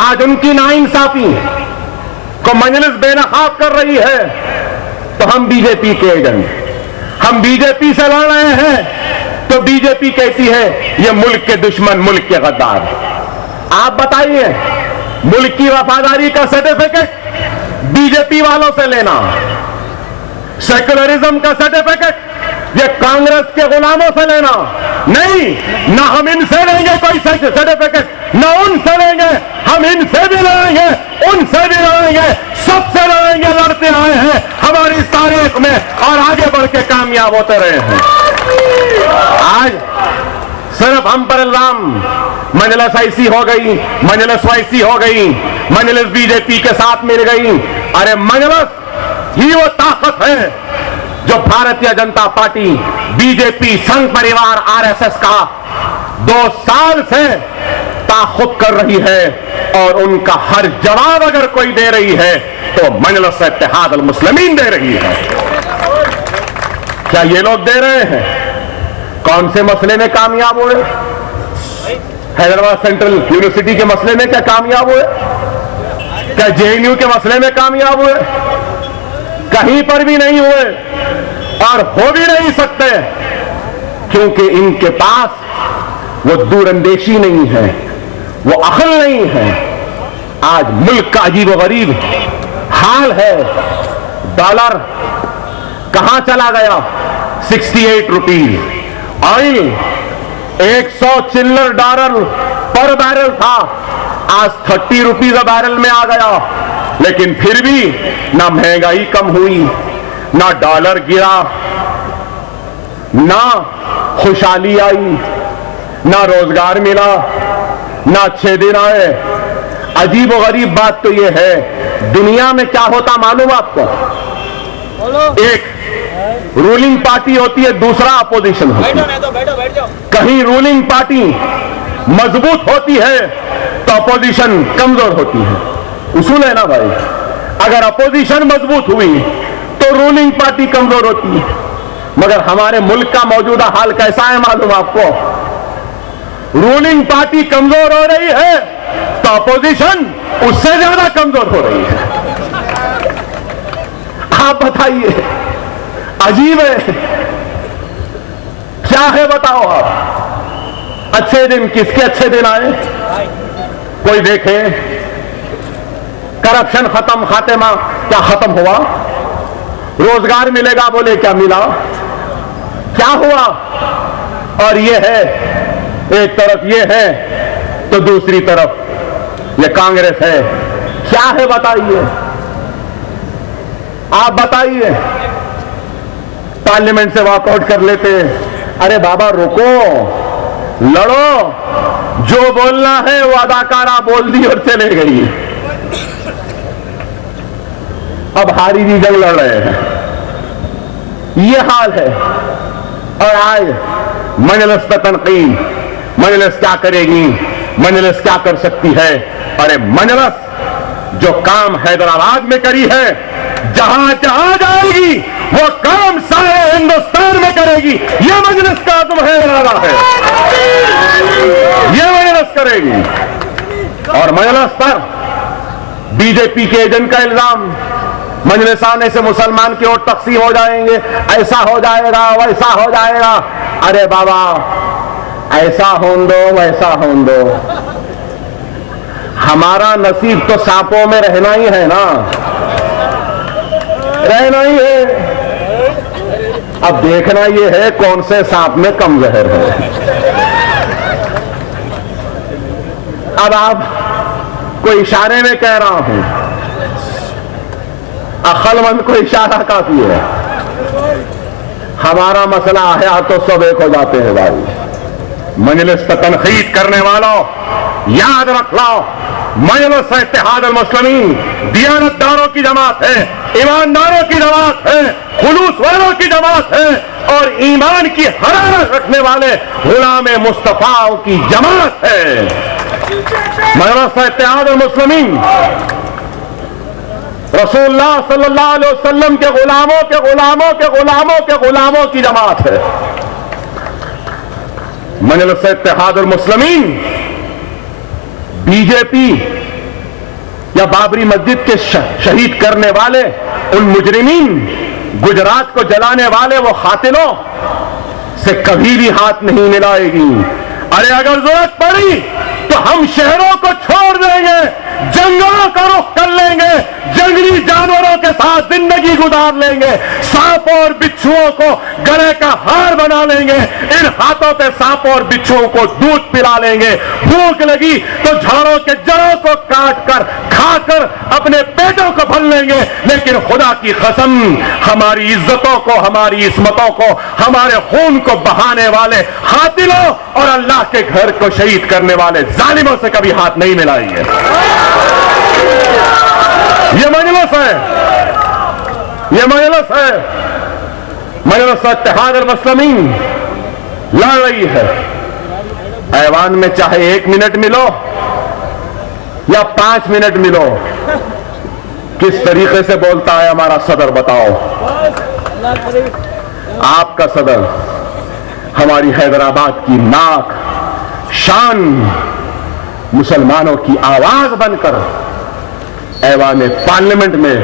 آج ان کی ناانصافی کو مجلس بے نقاب کر رہی ہے تو ہم بی جے پی کے ایجنٹ, ہم بی جے پی سے لڑ رہے ہیں تو بی جے پی کہتی ہے یہ ملک کے دشمن, ملک کے غدار. آپ بتائیے, ملک کی وفاداری کا سرٹیفکیٹ بی جے پی والوں سے لینا, سیکولرزم کا سرٹیفکیٹ یہ کانگریس کے غلاموں سے لینا نہیں. نہ ہم ان سے لیں گے کوئی سرٹیفکیٹ, نہ ان سے لیں گے, ہم ان سے بھی لڑیں گے, ان سے بھی لڑیں گے, سب سے لڑیں گے. لڑتے آئے ہیں ہماری اس تاریخ میں اور آگے بڑھ کے کامیاب ہوتے رہے ہیں. آج صرف ہم پر الزام, مجلس ایسی ہو گئی, مجلس ویسی ہو گئی, مجلس بی جے پی کے ساتھ مل گئی. ارے مجلس ہی وہ طاقت ہے جو Bharatiya Janata party, B J پی, سنگھ پریوار, آر ایس ایس کا 2 سال سے تاخت کر رہی ہے, اور ان کا ہر جواب اگر کوئی دے رہی ہے تو مجلس اتحاد المسلمین دے رہی ہے. کیا یہ لوگ دے رہے ہیں؟ کون سے مسئلے میں کامیاب ہوئے؟ حیدرآباد سینٹرل یونیورسٹی کے مسئلے میں کیا کامیاب ہوئے؟ کیا جے این یو کے مسئلے میں کامیاب ہوئے؟ کہیں پر بھی نہیں ہوئے, اور ہو بھی نہیں سکتے, کیونکہ ان کے پاس وہ دور اندیشی نہیں ہے, وہ عقل نہیں ہے. آج ملک کا عجیب و غریب حال ہے. ڈالر کہاں چلا گیا؟ 68 روپیز. آئل 100 چلر ڈالر پر بیرل تھا, آج 30 روپیز بیرل میں آ گیا. لیکن پھر بھی نہ مہنگائی کم ہوئی, نہ ڈالر گرا, نہ خوشحالی آئی, نہ روزگار ملا, نہ اچھے دن آئے. عجیب و غریب بات تو یہ ہے, دنیا میں کیا ہوتا معلوم آپ کو؟ ایک رولنگ پارٹی ہوتی ہے, دوسرا اپوزیشن ہوتی ہے. کہیں رولنگ پارٹی مضبوط ہوتی ہے تو اپوزیشن کمزور ہوتی ہے. اصول ہے نا بھائی, اگر اپوزیشن مضبوط ہوئی تو رولنگ پارٹی کمزور ہوتی ہے. مگر ہمارے ملک کا موجودہ حال کیسا ہے معلوم آپ کو؟ رولنگ پارٹی کمزور ہو رہی ہے تو اپوزیشن اس سے زیادہ کمزور ہو رہی ہے. آپ بتائیے, عجیب ہے. کیا ہے بتاؤ آپ؟ اچھے دن کس کے اچھے دن آئے؟ کوئی دیکھے کرپشن ختم، خاتمہ کیا ختم ہوا؟ روزگار ملے گا بولے کیا ملا؟ کیا ہوا؟ اور یہ ہے، ایک طرف یہ ہے تو دوسری طرف یہ کانگریس ہے. کیا ہے بتائیے؟ آپ بتائیے. پارلیمنٹ سے واک آؤٹ کر لیتے. ارے بابا رکو، لڑو، جو بولنا ہے وہ اداکارہ بول دی اور چلے گئی. اب ہاری بھی جنگ لڑ رہے ہیں. یہ حال ہے. اور آج مجلس پہ تنقید، مجلس کیا کرے گی، مجلس کیا کر سکتی ہے؟ ارے مجلس جو کام حیدرآباد میں کری ہے، جہاں جہاں جائے گی وہ کام سارے ہندوستان میں کرے گی. یہ مجلس کا عزم ہے، ارادہ ہے. یہ مجلس کرے گی. اور مجلس پر بی جے پی کے ایجنٹ کا الزام، مجلس آنے سے مسلمان کی ووٹ تقسیم ہو جائیں گے، ایسا ہو جائے گا، ویسا ہو جائے گا. ارے بابا ایسا ہون دو، ویسا ہون دو. ہمارا نصیب تو سانپوں میں رہنا ہی ہے نا، رہنا ہی ہے. اب دیکھنا یہ ہے کون سے سانپ میں کم زہر ہے. اب آپ کوئی اشارے میں کہہ رہا ہوں، عقل مند کو اشارہ کافی ہے. ہمارا مسئلہ ہے تو سب ایک ہو جاتے ہیں بھائی. مجلس پر تنقید کرنے والوں یاد رکھ لو، مجلس اتحاد المسلمین دیانت داروں کی جماعت ہے، ایمانداروں کی جماعت ہے، خلوص والوں کی جماعت ہے، اور ایمان کی حرارت رکھنے والے غلام مصطفیٰ کی جماعت ہے. مجلس اتحاد المسلمین رسول اللہ صلی اللہ علیہ وسلم کے غلاموں کے غلاموں کے غلاموں کے غلاموں کی جماعت ہے. مجلس اتحاد المسلمین بی جے پی یا بابری مسجد کے شہید کرنے والے ان مجرمین، گجرات کو جلانے والے وہ قاتلوں سے کبھی بھی ہاتھ نہیں ملائے گی. ارے اگر ضرورت پڑی تو ہم شہروں کو چھوڑ دیں گے، جنگلوں کا رخ کر لیں گے، جنگلی جانوروں کے ساتھ زندگی گزار لیں گے، سانپوں اور بچھوؤں کو گلے کا ہار بنا لیں گے، ان ہاتھوں پہ سانپوں اور بچھوؤں کو دودھ پلا لیں گے. بھوک لگی تو جھاڑوں کے جڑوں کو کاٹ کر کھا کر اپنے پیٹوں کو بھر لیں گے. لیکن خدا کی قسم، ہماری عزتوں کو، ہماری عصمتوں کو، ہمارے خون کو بہانے والے قاتلوں اور اللہ کے گھر کو شہید کرنے والے ظالموں سے کبھی ہاتھ نہیں ملائیں گے. یہ مجلس ہے، یہ مجلس ہے. مجلس اتحاد المسلمین لڑ رہی ہے. ایوان میں چاہے 1 منٹ ملو یا 5 منٹ ملو. کس طریقے سے بولتا ہے ہمارا صدر بتاؤ؟ آپ کا صدر ہماری حیدرآباد کی ناک، شان، مسلمانوں کی آواز بن کر ایوان پارلیمنٹ میں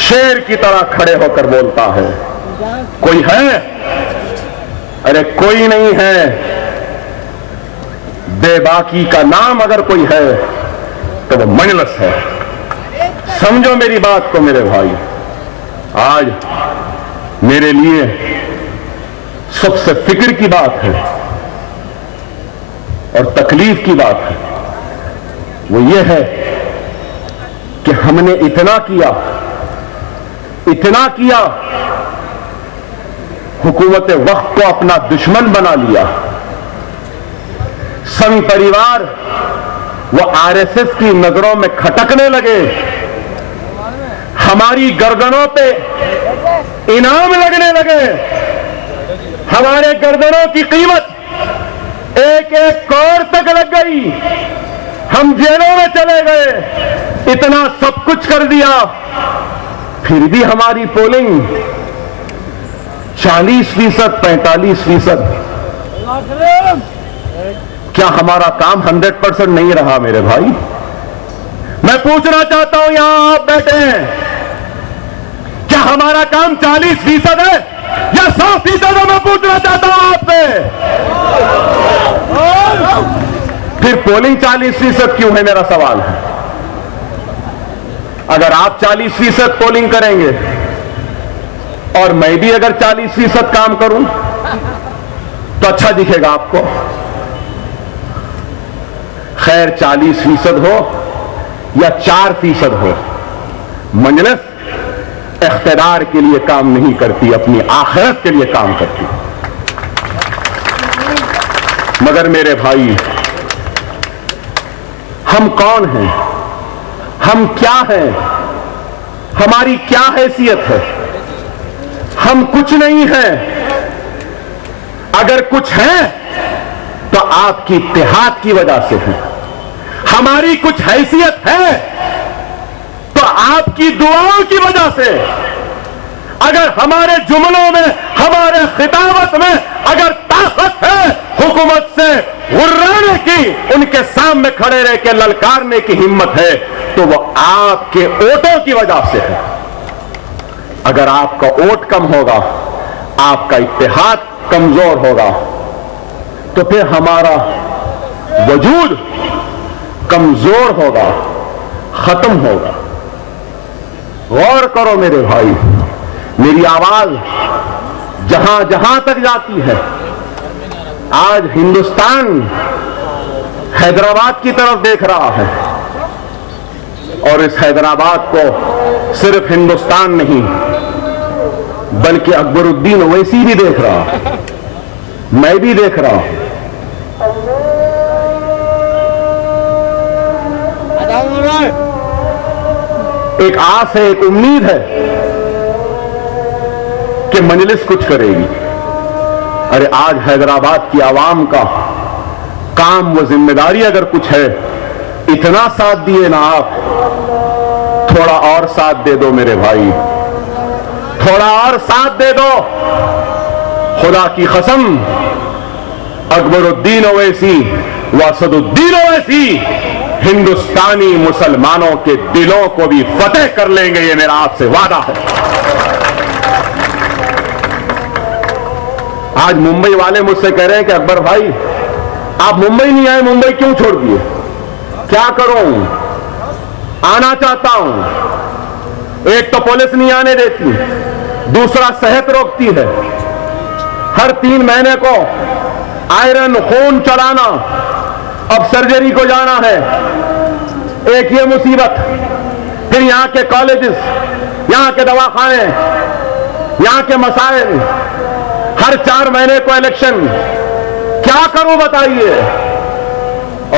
شیر کی طرح کھڑے ہو کر بولتا ہے. کوئی ہے؟ ارے کوئی نہیں ہے. بے باکی کا نام اگر کوئی ہے تو وہ مجلس ہے. سمجھو میری بات کو میرے بھائی. آج میرے لیے سب سے فکر کی بات ہے اور تکلیف کی بات ہے، وہ یہ ہے کہ ہم نے اتنا کیا، حکومت وقت کو اپنا دشمن بنا لیا. سنگ پریوار وہ آر ایس ایس کی نظروں میں کھٹکنے لگے. ہماری گردنوں پہ انعام لگنے لگے. ہمارے گردنوں کی قیمت 1-1 کروڑ تک لگ گئی. ہم جیلوں میں چلے گئے. اتنا سب کچھ کر دیا، پھر بھی ہماری پولنگ 40%، 45%. کیا ہمارا کام 100% نہیں رہا میرے بھائی؟ میں پوچھنا چاہتا ہوں، یہاں آپ بیٹھے ہیں، کیا ہمارا کام 40% ہے؟ یا 100%؟ میں پوچھنا چاہتا ہوں آپ سے. پھر پولنگ 40% کیوں ہے؟ میرا سوال ہے. اگر آپ 40% پولنگ کریں گے اور میں بھی اگر 40% کام کروں تو اچھا دکھے گا آپ کو. خیر 40% ہو یا 4% ہو، مجلس اقتدار کے لیے کام نہیں کرتی، اپنی آخرت کے لیے کام کرتی. مگر میرے بھائی، ہم کون ہیں؟ ہم کیا ہیں؟ ہماری کیا حیثیت ہے؟ ہم کچھ نہیں ہیں. اگر کچھ ہیں تو آپ کی اتحاد کی وجہ سے ہے. ہماری کچھ حیثیت ہے تو آپ کی دعاؤں کی وجہ سے. اگر ہمارے جملوں میں، ہمارے خطابت میں اگر طاقت ہے حکومت سے غرانے کی، ان کے سامنے کھڑے رہ کے للکارنے کی ہمت ہے، تو وہ آپ کے ووٹوں کی وجہ سے ہے. اگر آپ کا ووٹ کم ہوگا، آپ کا اتحاد کمزور ہوگا، تو پھر ہمارا وجود کمزور ہوگا، ختم ہوگا. غور کرو میرے بھائی، میری آواز جہاں جہاں تک جاتی ہے. آج ہندوستان حیدرآباد کی طرف دیکھ رہا ہے، اور اس حیدرآباد کو صرف ہندوستان نہیں بلکہ اکبر الدین اویسی بھی دیکھ رہا ہے، میں بھی دیکھ رہا ہوں. ایک آس ہے، ایک امید ہے کہ مجلس کچھ کرے گی. ارے آج حیدرآباد کی عوام کا کام و ذمہ داری اگر کچھ ہے، اتنا ساتھ دیے نا آپ، تھوڑا اور ساتھ دے دو میرے بھائی، تھوڑا اور ساتھ دے دو. خدا کی قسم، اکبر الدین اویسی و اسد الدین اویسی ہندوستانی مسلمانوں کے دلوں کو بھی فتح کر لیں گے، یہ میرا آپ سے وعدہ ہے. آج ممبئی والے مجھ سے کہہ رہے ہیں کہ اکبر بھائی آپ ممبئی نہیں آئے، ممبئی کیوں چھوڑ دیے؟ کیا کروں، آنا چاہتا ہوں. ایک تو پولیس نہیں آنے دیتی، دوسرا صحت روکتی ہے. ہر 3 مہینے کو آئرن خون چڑھانا، اب سرجری کو جانا ہے. ایک یہ مصیبت، پھر یہاں کے کالجز، یہاں کے دواخانے، یہاں کے مسائل، ہر 4 مہینے کو الیکشن. کیا کروں بتائیے؟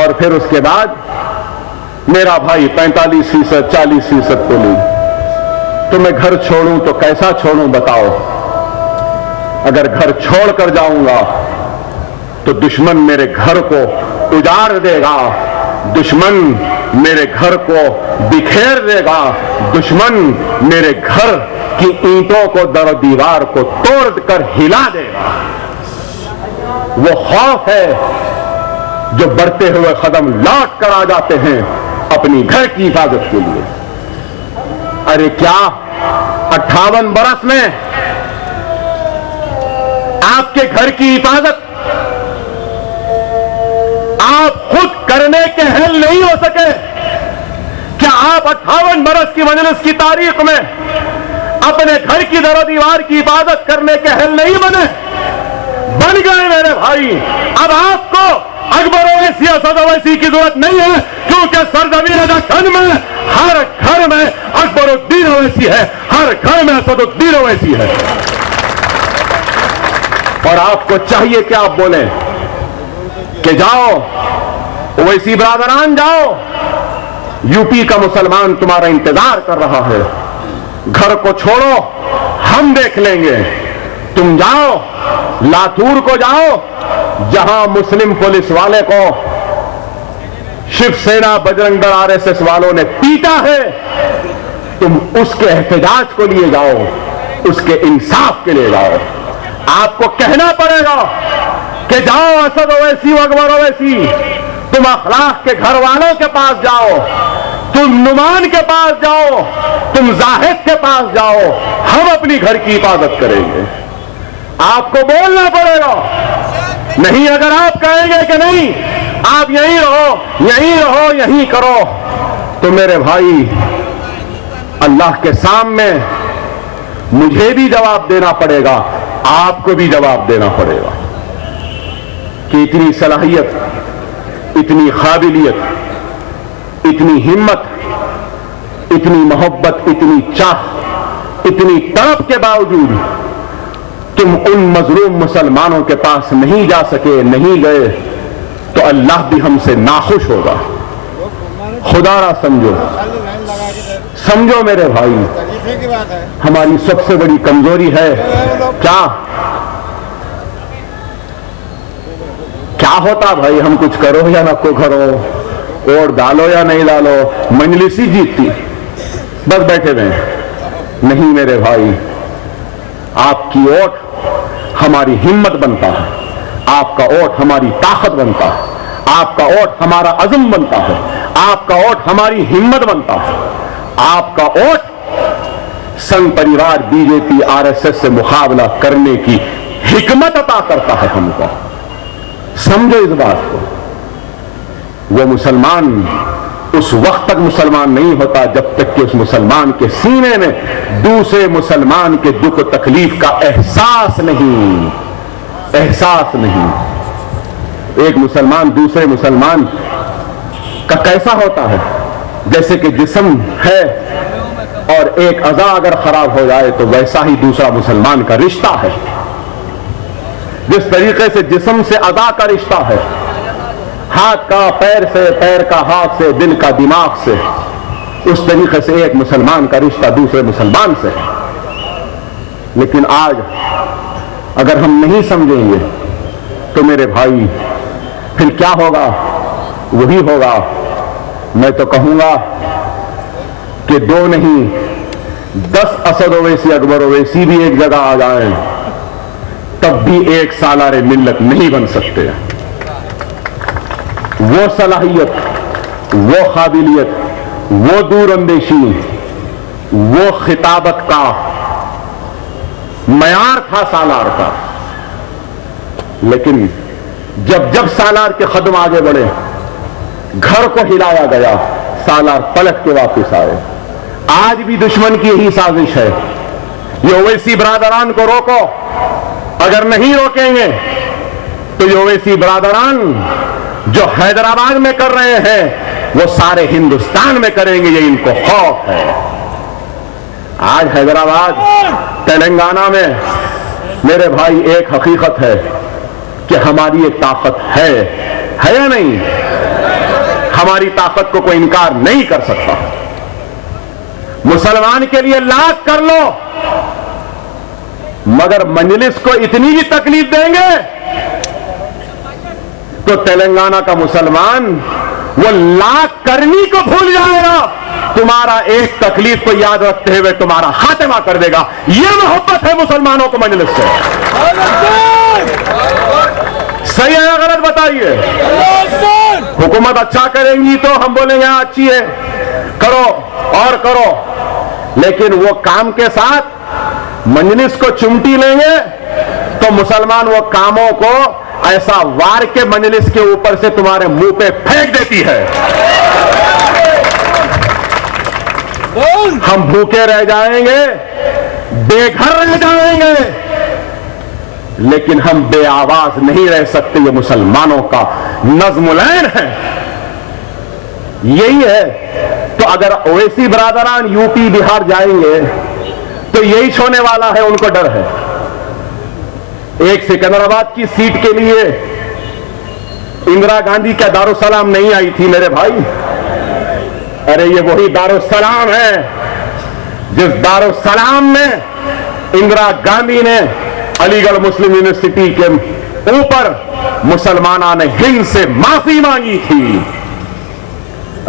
اور پھر اس کے بعد میرا بھائی 45%، 40% پولنگ. تو میں گھر چھوڑوں تو کیسا چھوڑوں بتاؤ؟ اگر گھر چھوڑ کر جاؤں گا تو دشمن میرے گھر کو اجاڑ دے گا، دشمن میرے گھر کو بکھیر دے گا، دشمن میرے گھر کی اینٹوں کو، در و دیوار کو توڑ کر ہلا دے گا. وہ خوف ہے جو بڑھتے ہوئے قدم لوٹ کر آ جاتے ہیں اپنی گھر کی حفاظت کے لیے. ارے کیا 58 برس میں آپ کے گھر کی حفاظت آپ خود کرنے کے اہل نہیں ہو سکے؟ کیا آپ 58 برس کی مجلس کی تاریخ میں اپنے گھر کی در و دیوار کی حفاظت کرنے کے اہل نہیں بنے؟ بن گئے میرے بھائی. اب آپ کو اکبر اویسی، اسد اویسی کی ضرورت نہیں ہے، کیونکہ سرزمین دکن میں ہر گھر میں اکبر الدین اویسی ہے، ہر گھر میں اسد الدین اویسی ہے. اور آپ کو چاہیے کہ آپ بولیں کہ جاؤ اویسی برادران، جاؤ، یو پی کا مسلمان تمہارا انتظار کر رہا ہے. گھر کو چھوڑو، ہم دیکھ لیں گے. تم جاؤ لاتور کو، جاؤ جہاں مسلم پولیس والے کو شیو سینا، بجرنگ دل، RSS والوں نے پیٹا ہے، تم اس کے احتجاج کو لیے جاؤ، اس کے انصاف کے لیے جاؤ. آپ کو کہنا پڑے گا کہ جاؤ اسد اویسی و اکبر اویسی، تم اخلاق کے گھر والوں کے پاس جاؤ، تم نعمان کے پاس جاؤ، تم زاہد کے پاس جاؤ، ہم اپنی گھر کی حفاظت کریں گے. آپ کو بولنا پڑے گا. نہیں اگر آپ کہیں گے کہ نہیں آپ یہیں رہو یہیں کرو, تو میرے بھائی اللہ کے سامنے مجھے بھی جواب دینا پڑے گا, آپ کو بھی جواب دینا پڑے گا کہ اتنی صلاحیت, اتنی قابلیت, اتنی ہمت, اتنی محبت, اتنی چاہ, اتنی طلب کے باوجود تم ان مظلوم مسلمانوں کے پاس نہیں جا سکے, نہیں گئے, تو اللہ بھی ہم سے ناخوش ہوگا. خدا را سمجھو میرے بھائی, ہماری سب سے بڑی کمزوری ہے کیا ہوتا بھائی, ہم کچھ کرو یا نہ کو کرو, ووٹ ڈالو یا نہیں ڈالو, مجلس ہی جیتتی, بس بیٹھے ہوئے. نہیں میرے بھائی, آپ کی ووٹ ہماری ہمت بنتا ہے, آپ کا ووٹ ہماری طاقت بنتا ہے, آپ کا ووٹ ہمارا عزم بنتا ہے, آپ کا ووٹ ہماری ہمت بنتا ہے. آپ کا ووٹ سنگ پریوار B J P R S S سے مقابلہ کرنے کی حکمت عطا کرتا ہے ہم کو. سمجھو اس بات کو. وہ مسلمان اس وقت تک مسلمان نہیں ہوتا جب تک کہ اس مسلمان کے سینے میں دوسرے مسلمان کے دکھ و تکلیف کا احساس نہیں. ایک مسلمان دوسرے مسلمان کا کیسا ہوتا ہے, جیسے کہ جسم ہے اور ایک اعضاء اگر خراب ہو جائے تو ویسا ہی دوسرا مسلمان کا رشتہ ہے. جس طریقے سے جسم سے اعضاء کا رشتہ ہے, ہاتھ کا پیر سے, پیر کا ہاتھ سے, دل کا دماغ سے, اس طریقے سے ایک مسلمان کا رشتہ دوسرے مسلمان سے. لیکن آج اگر ہم نہیں سمجھیں گے تو میرے بھائی پھر کیا ہوگا؟ وہی ہوگا, میں تو کہوں گا کہ 2 نہیں 10 اسد اویسی اکبر اویسی بھی ایک جگہ آ جائیں تب بھی ایک سالار ملت نہیں بن سکتے. وہ صلاحیت, وہ قابلیت, وہ دور اندیشی, وہ خطابت کا معیار تھا سالار کا. لیکن جب سالار کے قدم آگے بڑھے, گھر کو ہلایا گیا, سالار پلٹ کے واپس آئے. آج بھی دشمن کی یہی سازش ہے, یہ اویسی برادران کو روکو, اگر نہیں روکیں گے تو یہ اویسی برادران جو حیدرآباد میں کر رہے ہیں وہ سارے ہندوستان میں کریں گے, یہ ان کو خوف ہے. آج حیدرآباد, تلنگانہ میں میرے بھائی ایک حقیقت ہے کہ ہماری ایک طاقت ہے یا نہیں؟ ہماری طاقت کو کوئی انکار نہیں کر سکتا. مسلمان کے لیے لاکھ کر لو, مگر مجلس کو اتنی بھی تکلیف دیں گے تو تلنگانہ کا مسلمان وہ لاکھ کرنی کو بھول جائے گا, تمہارا ایک تکلیف کو یاد رکھتے ہوئے تمہارا خاتمہ کر دے گا. یہ محبت ہے مسلمانوں کو مجلس سے. صحیح ہے یا غلط بتائیے؟ حکومت اچھا کریں گی تو ہم بولیں گے اچھی ہے, کرو اور کرو, لیکن وہ کام کے ساتھ مجلس کو چمٹی لیں گے تو مسلمان وہ کاموں کو ایسا وار کے مجلس کے اوپر سے تمہارے منہ پہ پھینک دیتی ہے. ہم بھوکے رہ جائیں گے, بے گھر رہ جائیں گے, لیکن ہم بے آواز نہیں رہ سکتے. یہ مسلمانوں کا نظم العین ہے, یہی ہے. تو اگر اویسی برادران یو پی بہار جائیں گے تو یہی چھونے والا ہے, ان کو ڈر ہے. ایک سکندرآباد کی سیٹ کے لیے اندرا گاندھی کا دارالسلام نہیں آئی تھی میرے بھائی. ارے یہ وہی دارالسلام ہے جس دارالسلام میں اندرا گاندھی نے علی گڑھ مسلم یونیورسٹی کے اوپر مسلمانان ہند سے معافی مانگی تھی.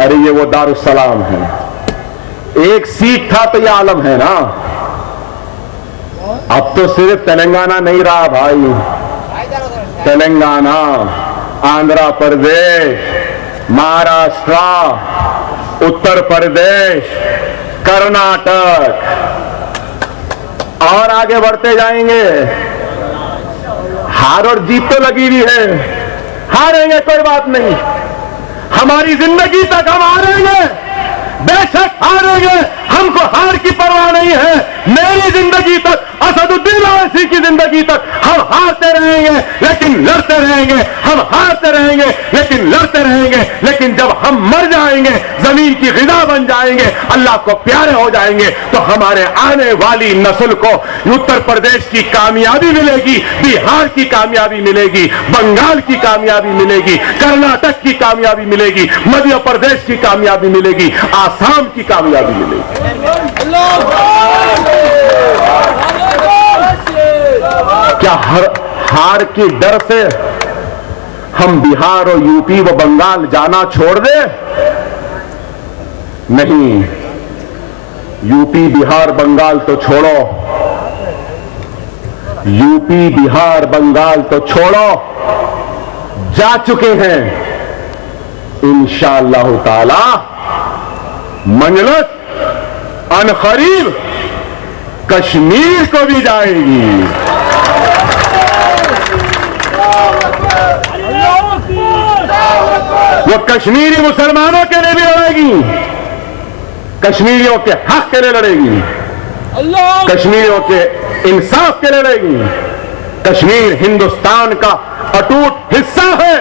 ارے یہ وہ دارالسلام ہے. ایک سیٹ تھا تو یہ عالم ہے نا. اب تو صرف تلنگانہ نہیں رہا بھائی, تلنگانہ, آندھرا پردیش, مہاراشٹرا, اتر پردیش, کرناٹک, اور آگے بڑھتے جائیں گے. ہار اور جیت تو لگی ہوئی ہے، ہاریں گے کوئی بات نہیں، ہماری زندگی تک ہم ہاریں گے، بے شک ہاریں گے، ہم کو ہار کی پرواہ نہیں ہے۔ میری زندگی تک، اسد الدین اویسی کی زندگی تک ہم ہارتے رہیں گے لیکن لڑتے رہیں گے، ہم ہارتے رہیں گے لیکن لڑتے رہیں گے، لیکن جب ہم مر جائیں گے، زمین کی غذا بن جائیں گے، اللہ کو پیارے ہو جائیں گے، تو ہمارے آنے والی نسل کو اتر پردیش کی کامیابی ملے گی، بہار کی کامیابی ملے گی، بنگال کی کامیابی ملے گی، کرناٹک کی کامیابی ملے گی، مدھیہ پردیش کی کامیابی ملے گی، آسام کی کامیابی ملے گی۔ کیا ہار کی ڈر سے ہم بہار اور یو پی و بنگال جانا چھوڑ دیں؟ نہیں، یو پی بہار بنگال تو چھوڑو، یو پی بہار بنگال تو چھوڑو، جا چکے ہیں، انشاءاللہ تعالی مجلس عنقریب کشمیر کو بھی جائے گی۔ وہ کشمیری مسلمانوں کے لیے بھی لڑے گی، کشمیریوں کے حق کے لیے لڑے گی، کشمیریوں کے انصاف کے لیے لڑے گی۔ کشمیر ہندوستان کا اٹوٹ حصہ ہے،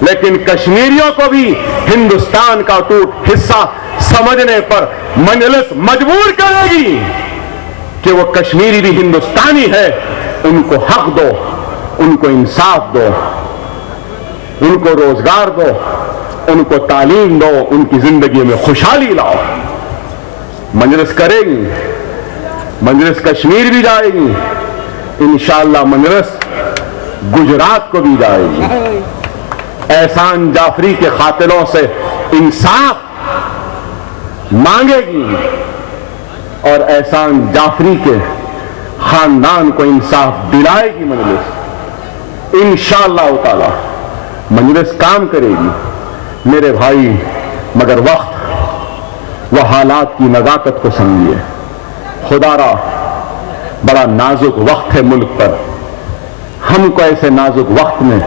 لیکن کشمیریوں کو بھی ہندوستان کا اٹوٹ حصہ سمجھنے پر مجلس مجبور کرے گی کہ وہ کشمیری بھی ہندوستانی ہے، ان کو حق دو، ان کو انصاف دو، ان کو روزگار دو، ان کو تعلیم دو، ان کی زندگی میں خوشحالی لاؤ۔ مجلس کرے گی، مجلس کشمیر بھی جائے گی، انشاءاللہ مجلس گجرات کو بھی جائے گی، احسان جعفری کے قاتلوں سے انصاف مانگے گی اور احسان جعفری کے خاندان کو انصاف دلائے گی مجلس، انشاءاللہ تعالی مجلس کام کرے گی۔ میرے بھائی، مگر وقت و حالات کی نزاکت کو سمجھیے، خدا را بڑا نازک وقت ہے ملک پر، ہم کو ایسے نازک وقت میں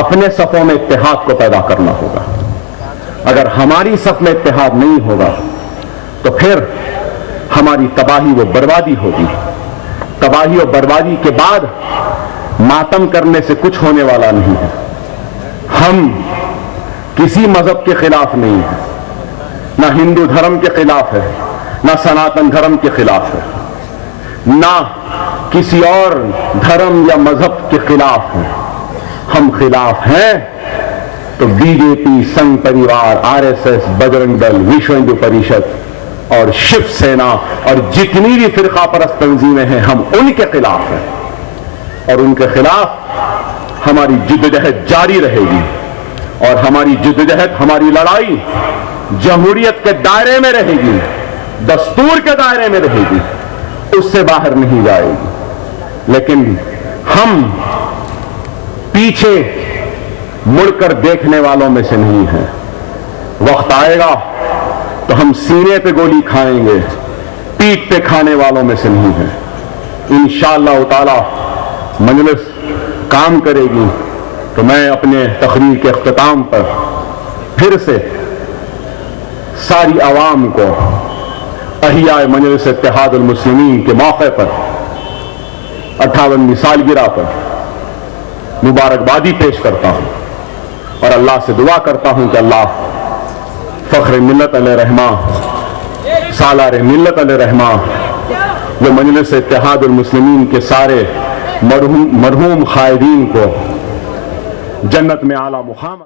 اپنے صفوں میں اتحاد کو پیدا کرنا ہوگا۔ اگر ہماری صف میں اتحاد نہیں ہوگا تو پھر ہماری تباہی و بربادی ہوگی۔ تباہی و بربادی کے بعد ماتم کرنے سے کچھ ہونے والا نہیں ہے۔ ہم کسی مذہب کے خلاف نہیں ہیں، نہ ہندو دھرم کے خلاف ہے، نہ سناتن دھرم کے خلاف ہے، نہ کسی اور دھرم یا مذہب کے خلاف ہے۔ ہم خلاف ہیں تو بی جے پی، سنگھ پریوار، آر ایس ایس، بجرنگ دل، وشو ہندو پریشد اور شیو سینا اور جتنی بھی فرقہ پرست تنظیمیں ہیں، ہم ان کے خلاف ہیں، اور ان کے خلاف ہماری جدوجہد جاری رہے گی، اور ہماری جدوجہد، ہماری لڑائی جمہوریت کے دائرے میں رہے گی، دستور کے دائرے میں رہے گی، اس سے باہر نہیں جائے گی۔ لیکن ہم پیچھے مڑ کر دیکھنے والوں میں سے نہیں ہیں۔ وقت آئے گا تو ہم سینے پہ گولی کھائیں گے، پیٹھ پہ کھانے والوں میں سے نہیں ہیں۔ انشاءاللہ تعالی مجلس کام کرے گی تو میں اپنے تقریر کے اختتام پر پھر سے ساری عوام کو احیاء مجلس اتحاد المسلمین کے موقع پر 58ویں سالگرہ پر مبارکبادی پیش کرتا ہوں، اور اللہ سے دعا کرتا ہوں کہ اللہ فخر ملت علیہ رحمہ، سالار ملت علیہ رحمہ، وہ مجلس اتحاد المسلمین کے سارے مرحوم قائدین کو جنت میں اعلیٰ مقام